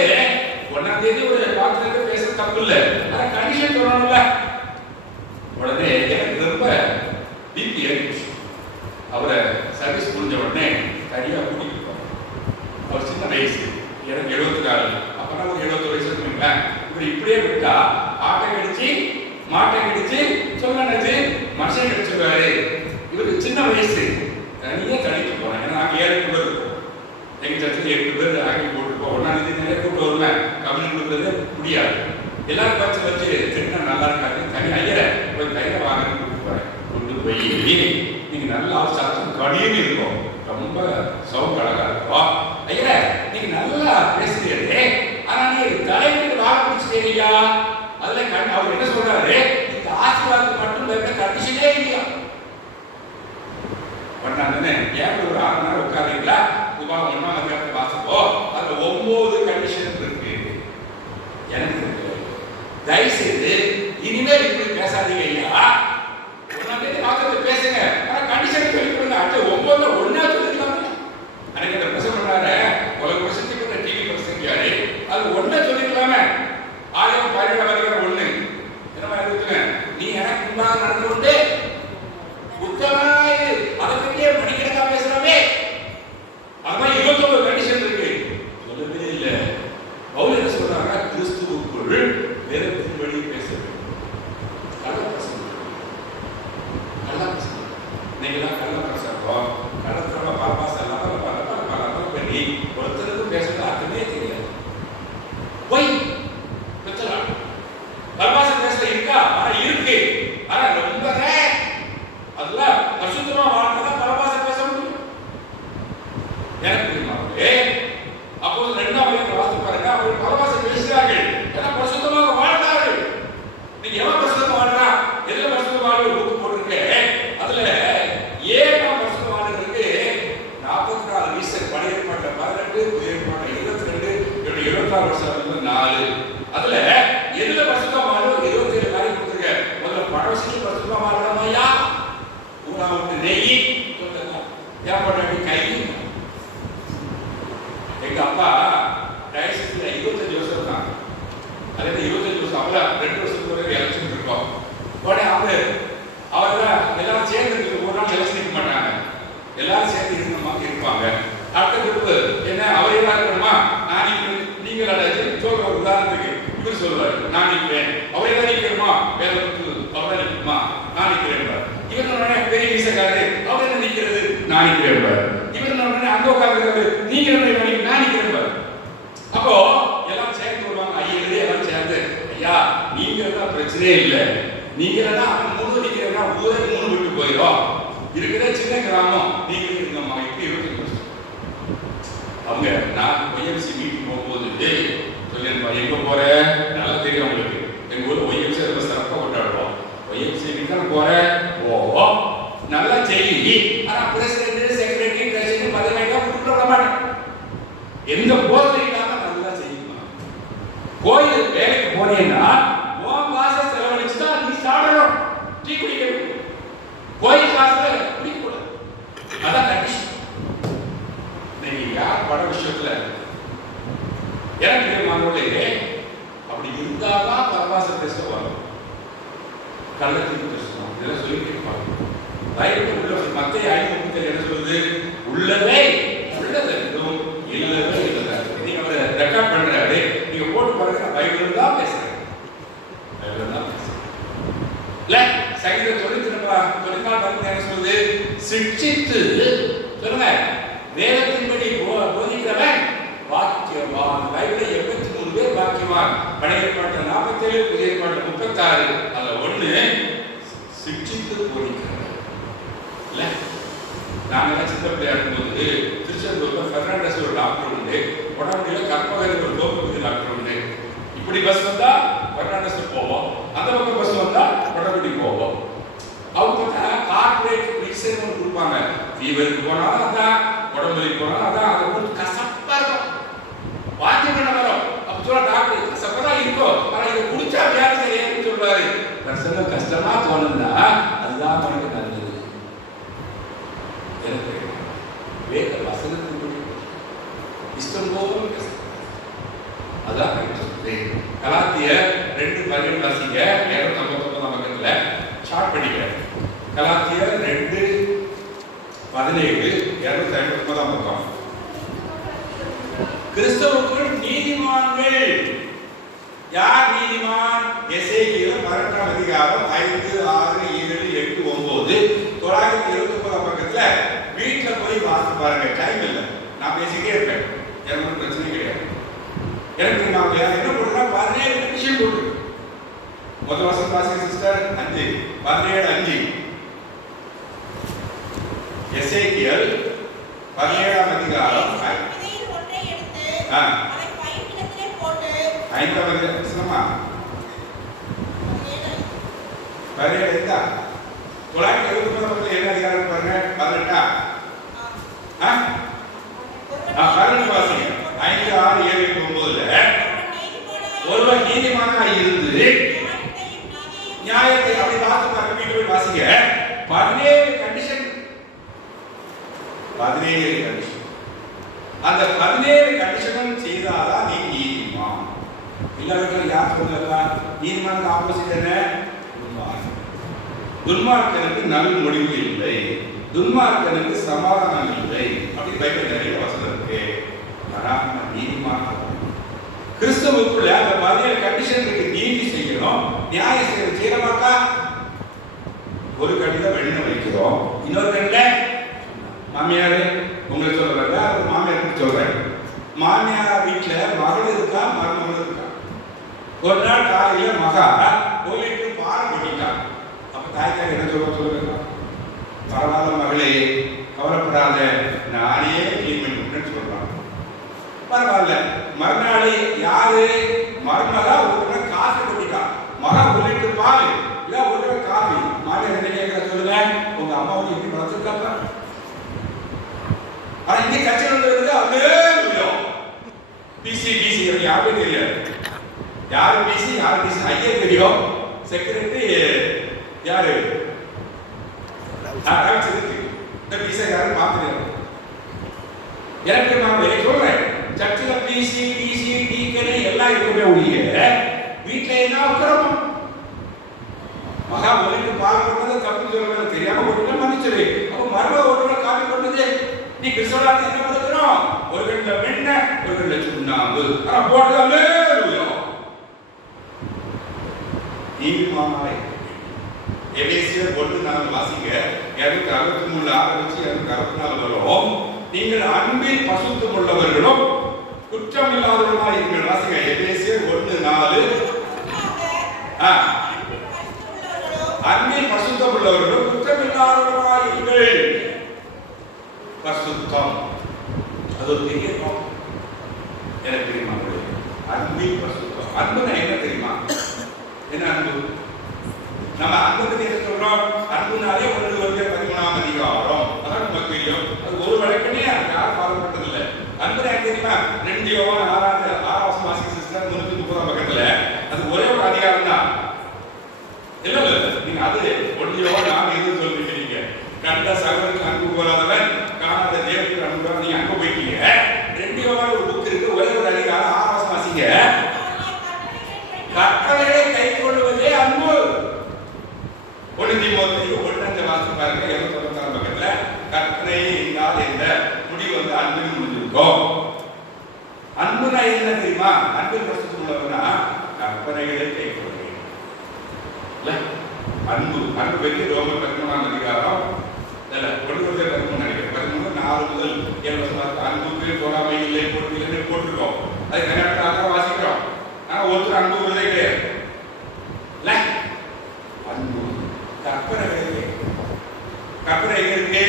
1ஆம் தேதி ஒரு வார்த்தையில பேச தப்பு இல்லை. ஆனா கண்டிஷன் சொல்லணும்ல. உடனே எனக்கு ரொம்ப பிபி ஏறிச்சு. அவரை சர்வீஸ் முடிஞ்ச உடனே தனியா கூட்டிட்டு போறோம். அவர் சின்ன வயசு, எனக்கு 74. அப்பனா ஒரு 71 வயசு இருக்குங்களா. இவர் இப்படியே விட்டா ஆட்டை கடிச்சு மாட்டை கடிச்சு சொன்னாச்சு மனுஷன் கடிச்சுருவாரு. இவருக்கு சின்ன வயசு, தனியா தனித்து போறேன். ஏன்னா நாங்கள் 7 பேர் இருக்கோம். எங்க சர்ச்சில் 8 பேர் ஆக்கி போட்டுருப்போம். 1ஆம் தேதி நிறைய கூப்பிட்டு வருவேன். கம்யூனிட்டி கொடுத்தது முடியாது. எல்லாரும் வச்சு வச்சு திட்டம் நல்லா இருக்காது. தனி ஐயரை போய் கையில் வாங்கன்னு கூப்பிட்டு போறேன். கொண்டு போய் நீங்க நல்லா சத்தம் கடின்னு இருக்கும், ரொம்ப சவுண்ட் அழகா இருக்கும். ஐயா நீங்க நல்லா பேசுறீங்களே, ஆனா நீங்க தலைவருக்கு வாழ பிடிச்சிட்டீங்க. அதுல அவர் என்ன சொல்றாரு? இந்த ஆசீர்வாதம் மட்டும் இருக்க கண்டிஷனே இல்லையா பண்ணாங்கன்னு. ஏன் ஒரு 6 மணி நேரம் உட்காருங்களா? உபாகம் 1ஆம் அதிகாரத்தை வாசிப்போ. அதுல 9 கண்டிஷன் இருக்கு. எனக்கு தயவுசெய்து இனிமேல் இப்படி பேசாதீங்க ஐயா. 1ஆம் தேதி வாக்கத்தை பேசுங்க, ஆனா கண்டிஷன் சொல்லி கொடுங்க. அடுத்த 9ல 1ஆ சொல்லிக்கலாமே. எனக்கு இந்த பிரசங்கம் பண்ணாரு, உலக பிரசித்தி பெற்ற டிவி பிரசங்கியாரு. அது 1ஆ சொல்லிக்கலாமே. 1017 அதிகாரம் 1 என்ன இருக்குங்க? நீ எனக்கு முன்பாக நடந்து கொண்டு உத்தமாய் அதை பற்றியே மணிக்கணக்கா பேசுறோமே. அது 29 கண்டிஷன் இருக்கு. சொல்லவே இல்லை. பவுல் என்ன சொல்றாங்க? கிறிஸ்துவுக்குள் வேதத்தின் வழி பேச வேண்டும். நீங்களாம் கள்ள பிரசங்கம் கள்ளத்தரமா பாப்பாச எல்லாம் பண்ணி ஒருத்தருக்கும் பேசுறது அர்த்தமே தெரியாது. போய் பெற்றலாம் பரபாச பேச இருக்கா? ஆனா இருக்கு. ஆனா ரொம்ப அதுல பரிசுத்தமா வாழ்ந்தா பரபாச பேச முடியும். எனக்கு தெரியுமாவே அப்போ 2ஆம் அதிகாரத்தை வாசித்து பாருங்க. அவர்கள் பரபாச பேசுகிறார்கள். ஏன்னா பரிசுத்தமாக வாழ்ந்தார்கள். நீங்க எவன் பரிசுத்தமா வாழ்றா? எதுல பரிசுத்தமா வாழ்வு புக்கு போட்டிருக்கு. அதுல ஏன் நான் பரிசுத்தமா வாழ்றதுக்கு 44 ரீசன். பழைய ஏற்பாட்டுல 18, புதிய ஏற்பாட்டுல 22, 24 வருஷம் 4. அதுல எதுல பரிசுத்தமா வாழ்வு 27 காரியம் கொடுத்துருக்க. முதல்ல பழவசதி பரிசுத்தமா வாழ்றாமையா உணவுக்கு நெய் சொல்லுங்க. ஏற்பட்ட கை எங்க அப்பா டயசிஸ்ல 25 வருஷம் தான். அதே 25 வருஷம் அவர 2 வருஷத்துக்கு ஒரு எலெக்ஷன் இருக்கும். உடனே அவர எல்லாரும் சேர்ந்து ஒரு நாள் எலெக்ஷன் நிற்க மாட்டாங்க. எல்லாரும் சேர்ந்து இருப்பாங்க. அடுத்த குரூப் என்ன அவர் எல்லாம் இருக்கணுமா? நான் நீங்கள் சொல்ற ஒரு உதாரணத்துக்கு இவர் சொல்லுவார் நான் நிற்கிறேன். அவர் எல்லாம் நிற்கணுமா? வேற அவர் நிற்குமா? நான் நிற்கிறேன். இவர் பெரிய வீசக்காரு அவர் என்ன நிற்கிறது? நான் நிற்கிறேன். இவர் அங்க உட்கார்ந்து நீங்க நான் நிற்கிறேன். அப்போ எல்லாம் சேர்ந்து வருவாங்க. ஐயரே எல்லாம் சேர்ந்து ஐயா நீங்க தான் பிரச்சனையே இல்லை. நீங்க அவன் முழு நிற்கிறா ஊரே 3 விட்டு போயிடும். இருக்கிற சின்ன கிராமம் நீங்க இருந்தம்மா இப்படி இருக்கு. அவங்க நான் ஒய்எம்சி மீட்டிங் போகும்போது சொல்லியிருப்பா எங்க போற நல்லா தெரியும் உங்களுக்கு. எங்க ஊர்ல ஒய்எம்சி ரொம்ப சிறப்பாக கொண்டாடுவோம். ஒய்எம்சி மீட்டிங் போற ஓ நல்லா செய்யி. ஆனா பிரசிடென்ட் செக்ரட்டரி பிரசிடென்ட் பதவியெல்லாம் கொடுக்க மாட்டேன். எந்த போதை இல்லாம நல்லா செய்யணும். கோயில் வேலைக்கு போனீங்கன்னா உன் காசை செலவழிச்சுட்டா நீ சாப்பிடணும். டீ குடிக்கணும். கோயில் காசுல குடிக்கக்கூடாது. அதான் கண்டிஷன். நீங்க யார் பட விஷயத்துல எனக்கு மாணவர்களே அப்படி இருந்தாதான் பரவாச பேச வரும். கள்ளத்தில் பேசணும். இதெல்லாம் சொல்லிட்டு இருப்பாங்க. பைபிள் உள்ள மத்திய 5:37 என்ன சொல்லுது? உள்ளவே உள்ளதென்றும் இல்லவே இல்லை. நீங்க அவரை ரெக்கார்ட் பண்றாரு. நீங்க போட்டு பாருங்க. பைபிள் தான் பேசுறேன். பைபிள் தான் பேசுறேன். இல்ல சங்கீதம் 94 என்ன சொல்லுது? சிட்சித்து சொல்லுங்க வேதத்தின்படி போதிக்கிறவன் பாக்கியவான். பைபிள் 83 பேர் பாக்கியவான். பழைய ஏற்பாட்டுல 47, புதிய ஏற்பாட்டுல 36. அதுல ஒண்ணு சிட்சித்து போதிக்கிறவன். இல்ல நாங்க சின்ன பிள்ளையா இருக்கும்போது திருச்செந்தூர்ல பெர்னாண்டஸ் ஒரு டாக்டர் உண்டு. உடம்புல கற்பகர் ஒரு கோபுரத்து டாக்டர் உண்டு. இப்படி பஸ் வந்தா பெர்னாண்டஸ் போவோம். அந்த பக்கம் பஸ் வந்தா உடம்புடி போவோம். அவங்க கார்பரேட் மெடிசன் ஒன்று கொடுப்பாங்க. ஃபீவருக்கு போனாலும் அதான், உடம்புக்கு போனாலும் அதான். அதை கொஞ்சம் கசப்பா இருக்கும். வாந்தி பண்ண வரும். அப்ப சொல்ல டாக்டர் கசப்பதான் இருக்கும். ஆனா இதை குடிச்சா வியாதி சரியான்னு சொல்றாரு. பிரசங்கம் கஷ்டமா தோணுந்தா அதுதான் உனக்கு நல்லது. வேத வசனத்தின்படி இஷ்டம் போதும் அதான் கலாத்தியர் 2:17 வாசிங்க. 259 பக்கத்துல ஷார்ட் பண்ணிக்கிறேன். கலாத்தியர் 2:17 259 பக்கம். கிறிஸ்தவுக்குள் நீதிமான்கள் யார் நீதிமான்? எசேக்கியேல் 18ஆம் அதிகாரம் 5, 6, 7, 8, 9 929 பக்கத்துல வீட்டுல போய் வாசித்து பாருங்க. டைம் இல்லை, நான் பேசிக்கிட்டே இருப்பேன். எனக்கு பிரச்சனை கிடையாது. எனக்கு நான் என்ன போடுறா 17 விஷயம் போட்டு முதல் வருஷம் வாசிக்க சிஸ்டர் 5 17:5 எசேக்கியேல் 17ஆம் அதிகாரம் 5ஆம் அதிகாரம் சொன்னமா 17 என்ன அதிகாரம் பாருங்க 18 18 வாசிங்க 5, 6, 7, 8, 9 ஒருவர் நீதிமானாய் இருந்து நியாயத்தை அப்படி பார்த்து பார்க்க வீட்டு வாசிங்க. 17 கண்டிஷன். அந்த 17 கண்டிஷனும் செய்தாதான் நீ நீதிமான். எல்லாருக்கும் யார் சொல்லலாம்? நீதிமானுக்கு ஆப்போசிட் என்ன? துன்மார்க்கனுக்கு நல் முடிவு இல்லை, துன்மார்க்கனுக்கு சமாதானம் இல்லை. அப்படி பைபிள் நிறைய வசனம் இருக்கு. ஆனா நீதிமான் கிறிஸ்துவுக்குள்ள அந்த பதினேழு கண்டிஷன் இருக்கு. நீதி செய்யணும், நியாயம் செய்யறமாக்கா. ஒரு கண்ணில வெண்ணெய் வைக்கிறோம், இன்னொரு கண்ணில மாமியாரு உங்களை சொல்றாங்க, அது மாமியாருக்கு சொல்றேன். மாமியார் வீட்டுல மகள் இருக்கா, மருமகள் இருக்கா. ஒரு நாள் காலையில மகா போயிட்டு பாரம் கொட்டிட்டான். அப்ப தாய்க்கார் என்ன சொல்லுங்க, பரவாயில்ல மகளே, கவலைப்படாத, நானே கிளீன் பண்ணி விட்டுன்னு சொல்றான். பரவாயில்ல. மறுநாள் யாரு மருமகா ஒரு காஃபி கொட்டிட்டான். மகா உள்ளிட்டு பால் இல்ல ஒரு காஃபி. மாமியார் என்ன கேட்கிற சொல்லுங்க, உங்க அம்மா வந்து இப்படி வளர்த்துருக்காங்க. ஆனா இங்க கட்சியில் வந்து அதே பிசி பிசி யாருமே தெரியாது. யாரு பிசி யாரு பிசி ஐயா தெரியும். செக்ரட்டரி யாரு இந்த பிசி யாரு மாத்திரம். எனக்கு நான் சொல்றேன், சர்ச்சில் பிசி டிசி டிகனே எல்லாம் இருக்குமே ஒழிய வீட்டுல என்ன உக்கிரமம். மகா மொழிக்கு பால் கொண்டது தப்பு சொல்றது தெரியாம கொண்டு மன்னிச்சது. அப்ப மருமக ஒரு காப்பி கொண்டது நீ கிறிஸ்தவராக என்ன பண்ணுறோம்? ஒரு கண்ணில வெண்ணெய், ஒரு கண்ணில சுண்ணாம்பு. ஆனா போட்டதாலே நீதிமானாய் எபேசியர் 1:4 வாசிங்க. 263 ஆரம்பிச்சு 264 வரும். நீங்கள் அன்பில் பசுத்தம் உள்ளவர்களும் குற்றம் இல்லாதவர்களாய் இருங்கள். வாசிங்க எபேசியர் 1:4. அன்பில் பசுத்தம் உள்ளவர்களும் குற்றம் இல்லாதவர்களாய் இருங்கள். பசுத்தம் அது ஒரு பெரிய எனக்கு தெரியுமா? அன்பில் பசுத்தம். அன்புனா என்ன தெரியுமா? என்ன அன்பு? நம்ம அன்புக்கு என்ன சொல்றோம்? அன்புனாலே 1:13 அதிகாரம் அதான் நமக்கு தெரியும். அது ஒரு வழக்கமே அது யாரும் ஃபாலோ பண்றது இல்லை. அன்பு என்ன தெரியுமா? 2 யோவான் 6 வாசிக்க சிஸ்டர் 330 பக்கத்துல அது ஒரே ஒரு அதிகாரம் தான். இல்ல நீங்க அது 1 யோவான் 4 எது சொல்றீங்க? நீங்க கண்ட சகோதரனுக்கு அன்பு போராதவன் காணாத தேவனுக்கு அன்பு. நீங்க அங்க போயிட்டீங்க. 2 யோவான் ஒரு புக் இருக்கு, ஒரே ஒரு அதிகாரம் 6 வாசிங்க. கட்டளைகளை கை கொள்வதே அன்பு. 1 தீமோத்தேயு 1:5 வாசித்து பாருங்க. 296 பக்கத்துல கட்டளை என்றால் என்ன முடிவு வந்து அன்புன்னு முடிஞ்சிருக்கும். அன்புனா என்ன தெரியுமா? அன்பில் பரிசுத்தம் உள்ளவனா கற்பனைகளை கை கொள்ள வேண்டும். இல்ல அன்பு அன்பு பற்றி ரோமர் 13 அதிகாரம் இல்ல 13 நினைக்கிறேன் 4 முதல் 7 அன்புக்கு பொறாமை இல்லை போட்டு போட்டிருக்கோம். அது கரெக்டாக வாசிக்கிறோம். ஆனா ஒருத்தர் அன்பு உள்ளதே கிடையாது. அன்பு கற்பனை கற்பனை இருக்கு.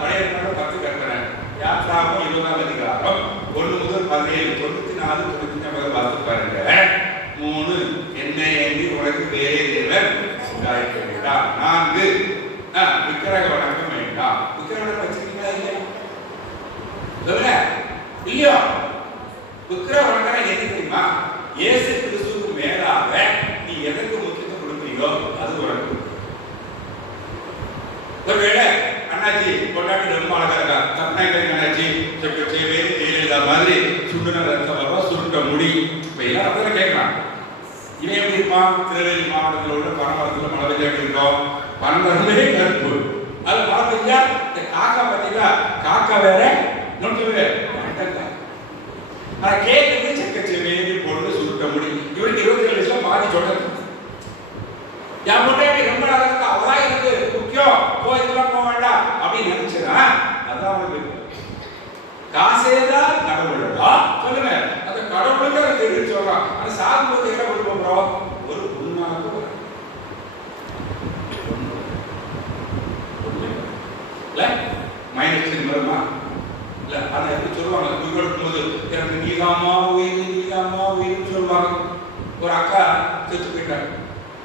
பழைய 10 கற்பனை யாத்திராவும் 20ஆம் அதிகாரம் 1 முதல் 17 94 95 வாசித்து பாருங்க. 3 என்னை ஏந்தி உனக்கு வேறே தேவன் உண்டாயிருக்க வேண்டாம். 4 விக்கிரக வணக்கம் வேண்டாம். விக்கிரக வணக்கம் வச்சிருக்கீங்களா இல்லையா? சொல்லுங்க. இல்லையோ? விக்கிரக வணக்கம் எது தெரியுமா? இயேசு கிறிஸ்துவுக்கு மேலாக நீ எதற்கு முக்கியத்துவம் கொடுக்கிறீங்களோ அது உனக்கு. ஒருவேளை அண்ணாச்சி கொண்டாடி ரொம்ப அழகா இருக்கா, கற்பனை அண்ணாச்சி செய்வே ஜெயலலிதா மாதிரி சுண்டுன ரத்தம் வரும், சுருட்ட முடி. இப்ப எல்லாரும் அப்படிதான் கேட்கலாம், இவன் எப்படி இருப்பான்? திருநெல்வேலி மாவட்டத்தில் உள்ள பனமரத்தில் மழை பெய்யா இருக்கோம். பனமரமே கருப்பு. அது மழை பெய்யா இந்த காக்கா பார்த்தீங்களா? காக்கா வேற நோட்டு வேற. ஆனா கேட்கறது செக்கச்சேவே பொண்ணு சுருட்ட முடி. இவருக்கு 27 வயசுல பாதி சொல்றது. என் முன்னாடி ரொம்ப அழகா அவதான் எனக்கு முக்கியம், கோயிலுக்குலாம் போக வேண்டாம் அப்படின்னு நினைச்சா அதான் அவனுக்கு காசேதான் கடவுளா சொல்லுங்க. அந்த கடவுளுக்கு அது தெரிஞ்சு சொல்றான். ஆனா சாகும்போது என்ன கொண்டு போறோம்? ஒரு புண்ணாக்கு மைனஸ் வருமா இல்ல? அதை எப்படி சொல்லுவாங்க? கொடுக்கும் போது எனக்கு நீதாமா உயிர் சொல்லுவாங்க. ஒரு அக்கா செத்து போயிட்டாங்க.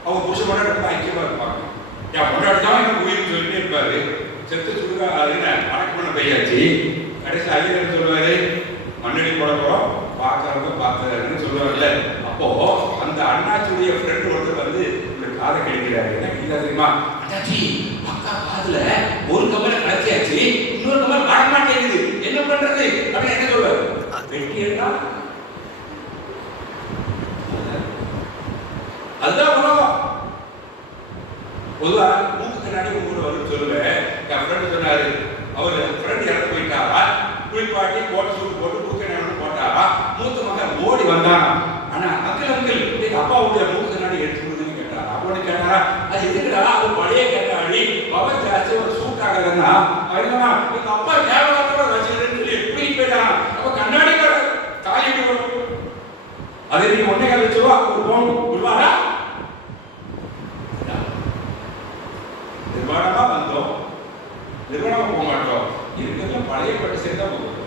அவங்க புருஷ கொண்டாடி ரொம்ப ஐக்கியமா இருப்பாங்க. என் கொண்டாடி தான் எனக்கு உயிர் சொல்லிட்டே இருப்பாரு. செத்து சுடுகா வணக்கம் பண்ண பையாச்சு. கடைசி ஐயர் சொல்லுவாரு, மண்ணடி போட போறோம் பார்க்கறவங்க பார்த்தாருன்னு சொல்லுவாங்கல்ல. அப்போ அந்த அண்ணாச்சியுடைய ஃப்ரெண்ட் ஒருத்தர் வந்து இந்த காதை கழிக்கிறாரு. என்ன கீழே தெரியுமா? அண்ணாச்சி அக்கா காதுல ஒரு கவலை கலத்தியாச்சு, இன்னொரு கவலை வரமாட்டேங்குது, என்ன பண்றது அப்படின்னு என்ன சொல்றாரு? வெட்டி எடுத்தா அதுதான் உலகம். பொதுவா மூக்கு கண்ணாடி கூட வரும்னு சொல்லுவேன். என் ஃப்ரெண்டு சொன்னாரு, அவர் ஃப்ரெண்டு இறந்து போயிட்டாரா, குளிப்பாட்டி கோட் சூட் போட்டு மூக்கு கண்ணாடி போட்டாரா, மூத்த மகன் ஓடி வந்தானா. ஆனா அங்கிள் எங்க அப்பாவுடைய மூக்கு கண்ணாடி எடுத்து கொடுங்கன்னு கேட்டாரா. அப்போன்னு கேட்டாரா, அது எதுக்குடா, அது பழைய கண்ணாடி பவர் ஜாஸ்தி ஒரு சூட் ஆகுதுன்னா அப்படின்னா எங்க அப்பா ஞாபகத்தோட வச்சுக்கிறேன்னு சொல்லி எப்படி போயிட்டான். அப்ப கண்ணாடி தாலி வரும். அது நீங்க ஒன்னே கால் வச்சுவா ஒரு போன் விடுவாரா? நிர்வாணமா வந்தோம், நிர்வாணமா போக மாட்டோம். இருக்கிறதுல பழைய பட்டு சேர்ந்தா போகும்.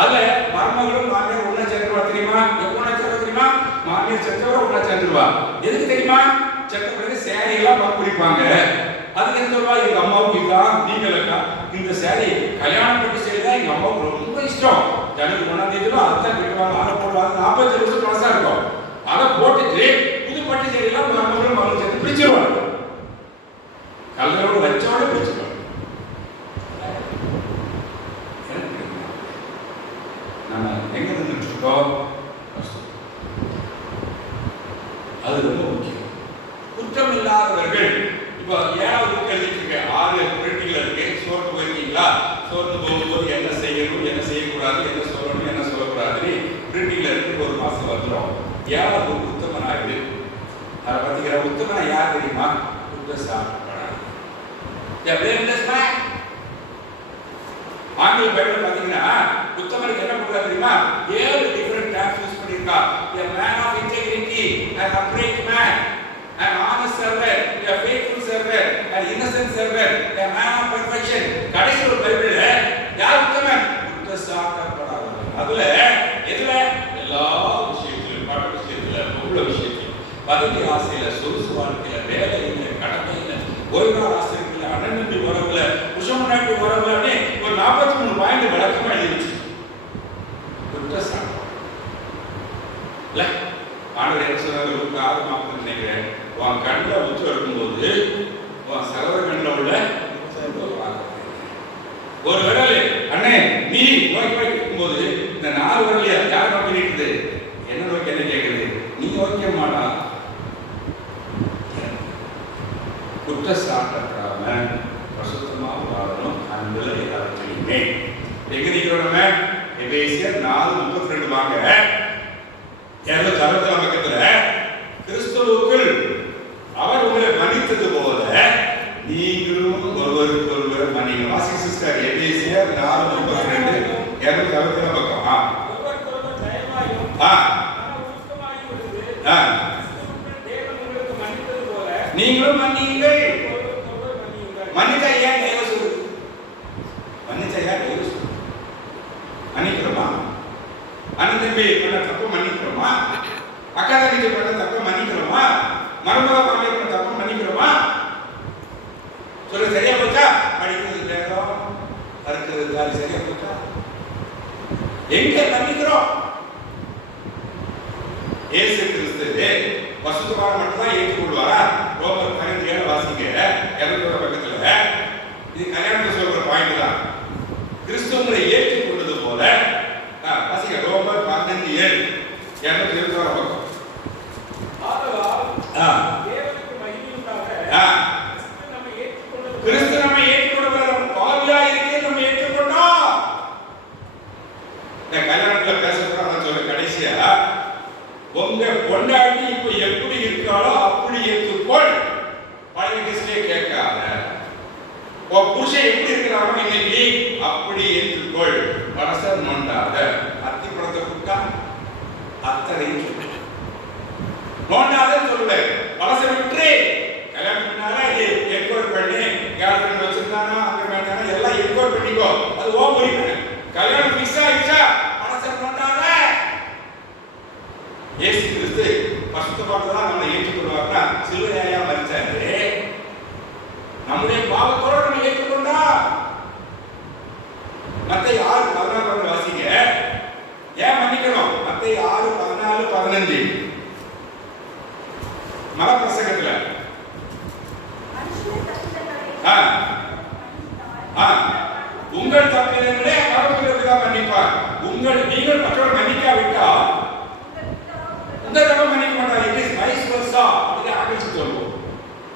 அதுல மருமகளும் மாமியார் ஒன்னா சேர்ந்துருவா தெரியுமா? ஒன்னா சேர்ந்து தெரியுமா? மாமியார் செத்தவரை ஒன்னா சேர்ந்துருவா. எதுக்கு தெரியுமா? செத்த பிறகு சேரி எல்லாம் குடிப்பாங்க. அதுக்கு என்ன சொல்வா, எங்க அம்மாவுக்கு இதுதான் நீங்களுக்கா இந்த சேரி கல்யாணம் பண்ணி செய்தா எங்க அம்மாவுக்கு ரொம்ப இஷ்டம். ஜனவரி 1ஆம் தேதியில அதான் கட்டுவாங்க. அதை போடுவாங்க. 45 வருஷம் பழசா இருக்கும். அதை போட்டுட்டு புது பட்டு சேரி எல்லாம் மருமகளும் மகளும் சேர்த்து பிரிச்சிருவாங்க. கல்லரோடு வச்சோட பிரிச்சிருவாங்க. நம்ம எங்க இருந்துட்டு இருக்கோம்? அது ரொம்ப முக்கியம். குற்றம் இல்லாதவர்கள். இப்போ 7வது புக் எழுதிட்டு இருக்கேன். 6 பிரிண்டிங்ல இருக்கு. சோர்ந்து போயிருக்கீங்களா? சோர்ந்து போகும்போது என்ன செய்யணும், என்ன செய்யக்கூடாது, என்ன சொல்லணும், என்ன சொல்லக்கூடாதுன்னு பிரிண்டிங்ல இருக்கு. ஒரு மாசம் வந்துடும். 7வது புக் உத்தமனாகுது. அதை பத்திக்கிற உத்தமனா யார் தெரியுமா? ஆங்கில பைபிள் பாத்தீங்கன்னா உத்தமனுக்கு என்ன பண்றா தெரியுமா? 7 டிஃபரண்ட் டேப்ஸ் யூஸ் பண்ணிருக்கா. a man of integrity, an upright man, an honest servant, a faithful servant, an innocent servant, a man of perfection. கடைசி ஒரு பைபிள்ல யார் உத்தமன்? குற்றச்சாட்டப்படாதவன். அதுல எதுல? எல்லா விஷயத்திலும், பட விஷயத்துல, பொருள விஷயத்துல, பதவி ஆசையில, சொகுசு வாழ்க்கையில, வேலையில, கடமையில, ஓய்வாளர் ஆசிரியர்கள, அண்ணனுக்கு உறவுல, புருஷமுன்னாட்டு உறவுல ஒரு 43 பாயிண்ட் விளக்கமா எழுதிருச்சு. குற்றச்சாட்டு இல்ல ஆண்டவர் என்ன சொன்னாரு? லூக்கா 6:40 நினைக்கிறேன். உன் கண்ணில் உச்சு இருக்கும்போது உன் சகோதர கண்ணில் உள்ள ஒரு விரல் அண்ணே நீ நோக்கி இருக்கும்போது இந்த 4 விரல் யார் நோக்கி நிற்குது? என்ன நோக்கி என்ன கேட்குது? நீ நோக்கிய மாட்டா. குற்றச்சாட்டாம பரிசுத்தமா வாழணும். அன்புல எல்லாத்தையுமே எங்க நிற்கிறோம் நம்ம? எபேசியர் 4:32 வாங்க. 260 பக்கத்துல கிறிஸ்துவுக்குள் அவர் உங்களை மன்னித்தது போல நீங்களும் ஒருவருக்கு ஒருவர் மன்னிங்க. வாசிங்க சிஸ்டர். எபேசியர் 4:32 260 பக்கம். நீங்களும் மன்னியுங்கள். மன்னிச்சா ஏன் தேவ சொல்லுது? மன்னிச்சா ஏன் தேவ சொல்லுது? மன்னிக்கிறோமா? அண்ணன் தம்பி பண்ண தப்பு மன்னிக்கிறோமா? அக்கா தங்கச்சி பண்ண தப்பு மன்னிக்கிறோமா? மருமக மாமியார் பண்ண தப்பு மன்னிக்கிறோமா? சொல்லு, சரியா போச்சா? படிக்கிறது நேரம் அறுக்கிறது காலி சரியா போச்சா? எங்க மன்னிக்கிறோம்? இயேசு கிறிஸ்து பசுத்தமான மட்டும் தான் ஏற்றுக்கொள்வாரா? ரோமர் 17 வாசிங்க. 200 பக்கத்துல இது கல்யாணத்தை சொல்ற பாயிண்ட் தான். கிறிஸ்து உங்களை ஏற்றுக்கொண்டது போல வாசிங்க. ரோமர் 15:7 220 பக்கம். கிறிஸ்து நம்ம ஏற்றுக்கொண்டது பாவியா இருக்கே நம்ம ஏற்றுக்கொண்டோம். இந்த கல்யாணத்துல பேசப்பட நான் சொல்ல கடைசியா உங்க பொண்டாட்டி இப்ப எப்படி இருக்காளோ அப்படி ஏற்றுக்கொள். பழைய கிறிஸ்டியே கேட்காத. உன் புருஷன் எப்படி இருக்கிறானோ இன்னைக்கு அப்படி ஏற்றுக்கொள். மனசை நோண்டாத. அத்தி படத்தை கொடுத்தா அத்தனை நோண்டாதன்னு சொல்லுவேன். மனசை விட்டு கல்யாணத்தினால என்கொயர் பண்ணி கேர்ள் ஃப்ரெண்ட் வச்சிருந்தானா அங்க வேண்டாம் எல்லாம் என்கொயர் பண்ணிக்கோ. அது ஓ போயிட்டு கல்யாணம் ஃபிக்ஸ் ஆயிடுச்சா மனசை நோண்டாத. இயேசு கிறிஸ்து பசுத்தமானதான் நம்மளை ஏற்றுக்கொள்வார்னா சிலுவையா மரிச்சாரு. நம்முடைய பாவத்தோட நம்ம ஏற்றுக்கொண்டா. மத்தேயு 6:14 வாசிங்க. ஏன் மன்னிக்கணும்? மத்தேயு 6:14-15 மலப்பிரசங்கத்துல உங்கள் தப்பினங்களே மறந்துதான் மன்னிப்பார். நீங்கள் மற்றவர் மன்னிக்காவிட்டால் உங்க தப்ப மன்னிக்க மாட்டார். It is vice versa. இது ஆங்கிலத்தில் சொல்லுவோம்.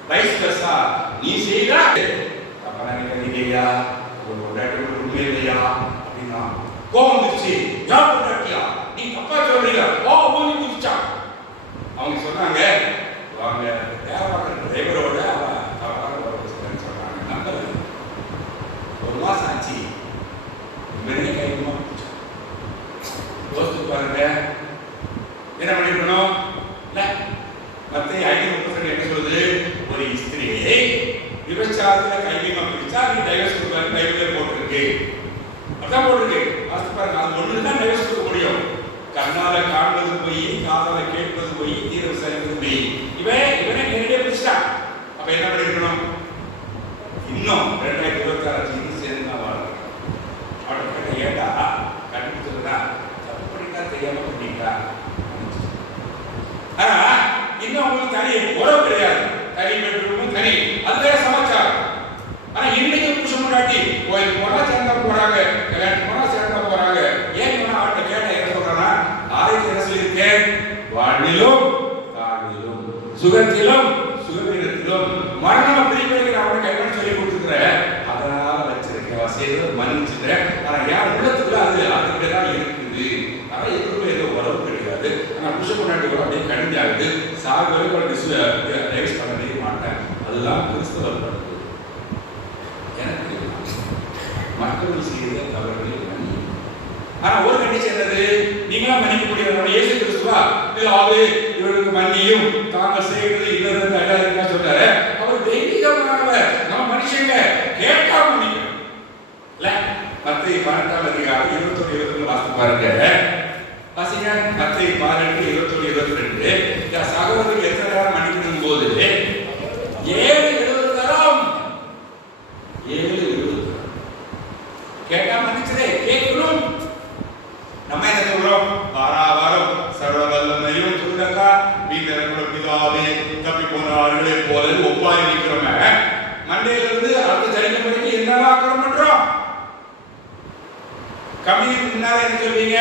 Vice versa. நீ செய்தா தப்பா நினைக்கிறீங்கய்யா, ஒரு கொண்டாட்டி உண்மை இல்லையா அப்படின்னா கோபம் வந்துச்சு. யார் கொண்டாட்டியா, நீ தப்பா சொல்றீங்க, ஓ மூணு குதிச்சா. அவங்க சொன்னாங்க, வாங்க வேலை பார்க்குற டிரைவரோட சொன்னாங்க. நம்பல, ஒரு மாசம் ஆச்சு, மெருக கைமா யோசிச்சு பாருங்க. என்ன பண்ணிருக்கணும்? மத்திய 5:30 என்ன சொல்லுது? ஒரு ஸ்திரியை விபச்சாரத்துல கைவிமா பிடிச்சா நீ டைவர்ஸ் கொடுக்க கைவில போட்டிருக்கு. அதான் போட்டிருக்கு. வாசித்து பாருங்க. அது ஒண்ணுதான் டைவர்ஸ் கொடுக்க முடியும். கண்ணால காண்பது போய், காதால கேட்பது போய், தீர விசாரிப்பது போய். இவனே நேரடியா பிடிச்சிட்டான். அப்ப என்ன பண்ணிருக்கணும்? இன்னும் 2026 இன்னும் சேர்ந்து வாழ அவட ஏண்டா கண்டுபிடிச்சதுனா தப்பு பண்ணிட்டா தெரியாம பண்ணிட்டா. ஆனா இன்னும் அவங்களுக்கு தனி உறவு கிடையாது. தனி பெட்ரூம் தனி, அது வேற சமாச்சாரம். ஆனா இன்னைக்கு புருஷன் முன்னாடி கோயிலுக்கு போனா சேர்ந்தா போறாங்க, கல்யாணத்துக்கு போனா சேர்ந்தா போறாங்க. ஏன் அவட்ட கேட்ட என்ன சொல்றானா? ஆயிரத்தி என்ன சொல்லியிருக்கேன்? வாழ்விலும் தாழ்விலும் சுகத்திலும் சுகவீனத்திலும் மரணம் பிரிப்பதற்கு அவனை கைவன் சொல்லி கொடுத்துக்கிறேன். அதனால வச்சிருக்கேன், செய்த மன்னிச்சுட்டேன். ஆனா என் உள்ளத்துக்குள்ள அது அதுக்கிட்டதான் இருக்குது. ஆனா எதுவுமே ஏதோ உறவு கிடையாது. ஆனா புருஷன் முன்னாடி கூட அப்படியே கடிஞ்சாகுது. சாகு வரைக்கும் டைவர்ஸ் பண்ணவே மாட்டேன். அதுதான் கிறிஸ்தவர் பண்பு. எனக்கு மக்கள் செய்த தவறுகளை மன்னி. ஆனா ஒரு கண்டிஷன் என்னது? நீங்களா மன்னிக்க முடியாது. இயேசு கிறிஸ்துவா பிதாவே இவருக்கு மன்னியும், தாங்கள் செய்வது இல்லைன்னு அழகா சொல்றாரு. அவர் தெய்வீகமானவர், நம்ம மனுஷங்க கேட்டா மன்னிக்கணும் இல்ல? மத்தேயு 18 அதிகாரம் 21 22 வாசித்து பாருங்க. வாசிங்க. மத்தேயு 18 21 22. என் சகோதரருக்கு எத்தனை நேரம் மன்னிக்கணும் போது 7 தரம் 7 கேட்டா மன்னிச்சதே கேட்கணும். நம்ம என்ன சொல்றோம்? வாராவாரம் சர்வவல்லமையும் சொல்லுங்கக்கா வீட்டில் பிதாவே தப்பி போன ஆளுகளை போல ஒப்பாய் நிற்கிறோமே. மண்டையில இருந்து அடுத்த சரிக்கும் வரைக்கும் என்னவா ஆக்கிரம் பண்றோம்? கம்மிக்கு முன்னால என்ன சொல்வீங்க?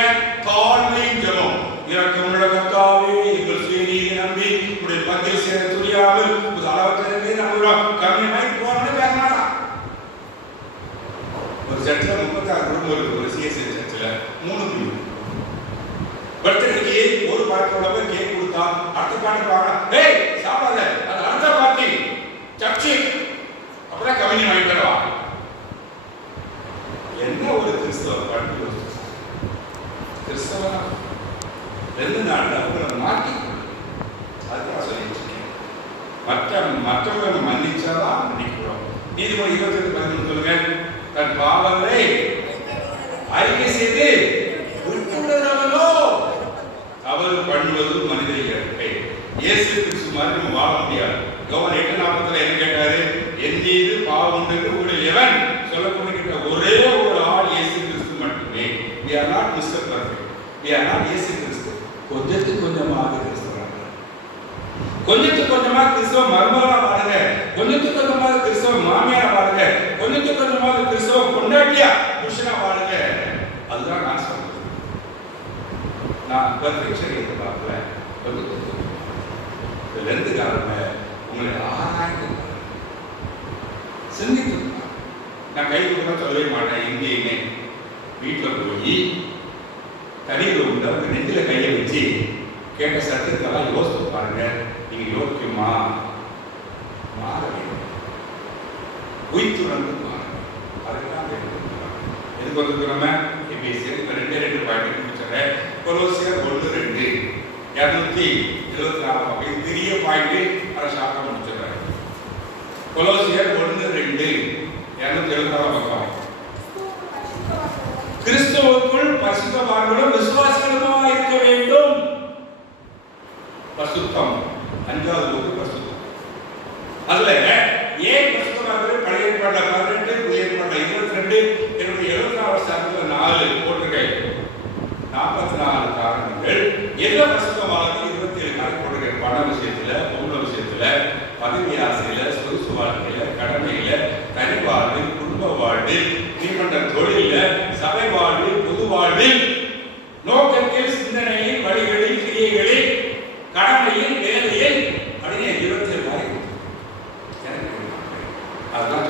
தாழ்மையும் ஜெபம். இறக்கமுள்ள கர்த்தாவே எங்கள் சுயநீதி நம்பி உடைய பங்கில் சேர துணியாமல் ஒரு அளவற்ற நம்புகிறோம். கம்மியாய் போனே பேச மாட்டான். ஒரு சர்ச்சில் 36 குடும்பம் இருக்கு. ஒரு சிஎஸ்ஐ சர்ச்சில் 3 குடும்பம். பர்த்டேக்கு ஒரு பாட்டோட போய் கேக் கொடுத்தா அடுத்த பாட்டு பாடுறான். ஏய் சாப்பிடாத, அது அடுத்த பார்ட்டி சர்ச்சு. அப்பதான் கம்யூனியன் வாங்கிட்டு வா. என்ன ஒரு கிறிஸ்தவ பண்பு! கிறிஸ்தவனா 2 நாள்ல அவங்களை மாற்றி அதுதான் சொல்லிட்டு இருக்கேன். மற்றவங்களை மன்னிச்சாதான் மன்னிக்கிறோம். நீதிமொழி 28:11 சொல்லுங்க. தன் பாவங்களை அறிக்கை செய்து விட்டுவிடுகிறவனோ தவறு பண்ணுவது மனித இயற்கை. இயேசு கிறிஸ்து மாதிரி நம்ம வாழ முடியாது. யோவான் 8:40 என்ன கேட்டாரு? என் மீது பாவம் உண்டு உங்களை எவன் சொல்லக்கூடிய ஒரே ஒரு ஆள் இயேசு கிறிஸ்து மட்டுமே. we are not Mr. Perfect, we are not இயேசு கிறிஸ்து. கொஞ்சத்துக்கு கொஞ்சமாக கிறிஸ்தவராக, கொஞ்சத்துக்கு கொஞ்சமாக கிறிஸ்தவ மருமகளா வாழுங்க, கொஞ்சத்துக்கு கொஞ்சமாக கிறிஸ்தவ மாமியாரா வாழுங்க, கொஞ்சத்துக்கு கொஞ்சமாக கிறிஸ்தவ கொண்டாட்டியா புருஷனா வாழுங்க. அதுதான் நான் சொல்றேன். நான் பர்ஃபெக்ஷன் எதிர்பார்க்கல. ரெண்டு காரணமே உங்களை ஆராய்ந்து சிந்தித்து. நான் கை கொடுக்க சொல்லவே மாட்டேன். எங்கேயுமே வீட்டில் போய் தனியில் உள்ள உங்க நெஞ்சில கையை வச்சு கேட்ட சட்டத்தெல்லாம் யோசித்து பாருங்க. நீங்க யோசிக்குமா? மாற வேண்டும். உயிர்த்துணர்ந்து மாறுங்க. அதுதான் எதுக்கு வந்துருக்கிறோம்? எபிஎஸ்சி 2 பாயிண்ட் முடிச்சிடறேன். கொலோசியர் 1:2 274 பெரிய பாயிண்ட். அதை ஷார்ட்டா முடிச்சிடறேன். கொலோசியர் 1:2 274 பக்கம். கிறிஸ்துவுக்குள் பரிசுத்தவான்களும் விசுவாசிகளுமாக இருக்க வேண்டும். பரிசுத்தம் 5வது வகுப்பு பரிசுத்தம். அதுல ஏன் பரிசுத்தவான்கள் பழைய ஏற்பாடுல 18, புதிய ஏற்பாடுல 22, என்னுடைய 74 சாப்டர்ல 4 போட்டிருக்கேன். 44 காரணங்கள். எதுல பரிசுத்தவான்கள் 27 காரணம் போட்டிருக்கேன். பண விஷயத்துல, பொருள விஷயத்துல, பதவி ஆசையில, சொகுசு வாழ்க்கையில, கடமையில, தனி வாழ்வில், குடும்ப வாழ்வில், நீண்ட தொழில, சபை வாழ்வில், பொது வாழ்வில், நோக்கத்தில், சிந்தனையில், வழிகளில், கிரியைகளில், கடமையில், வேலையில் அப்படின்னு 27 காரணம். அதெல்லாம்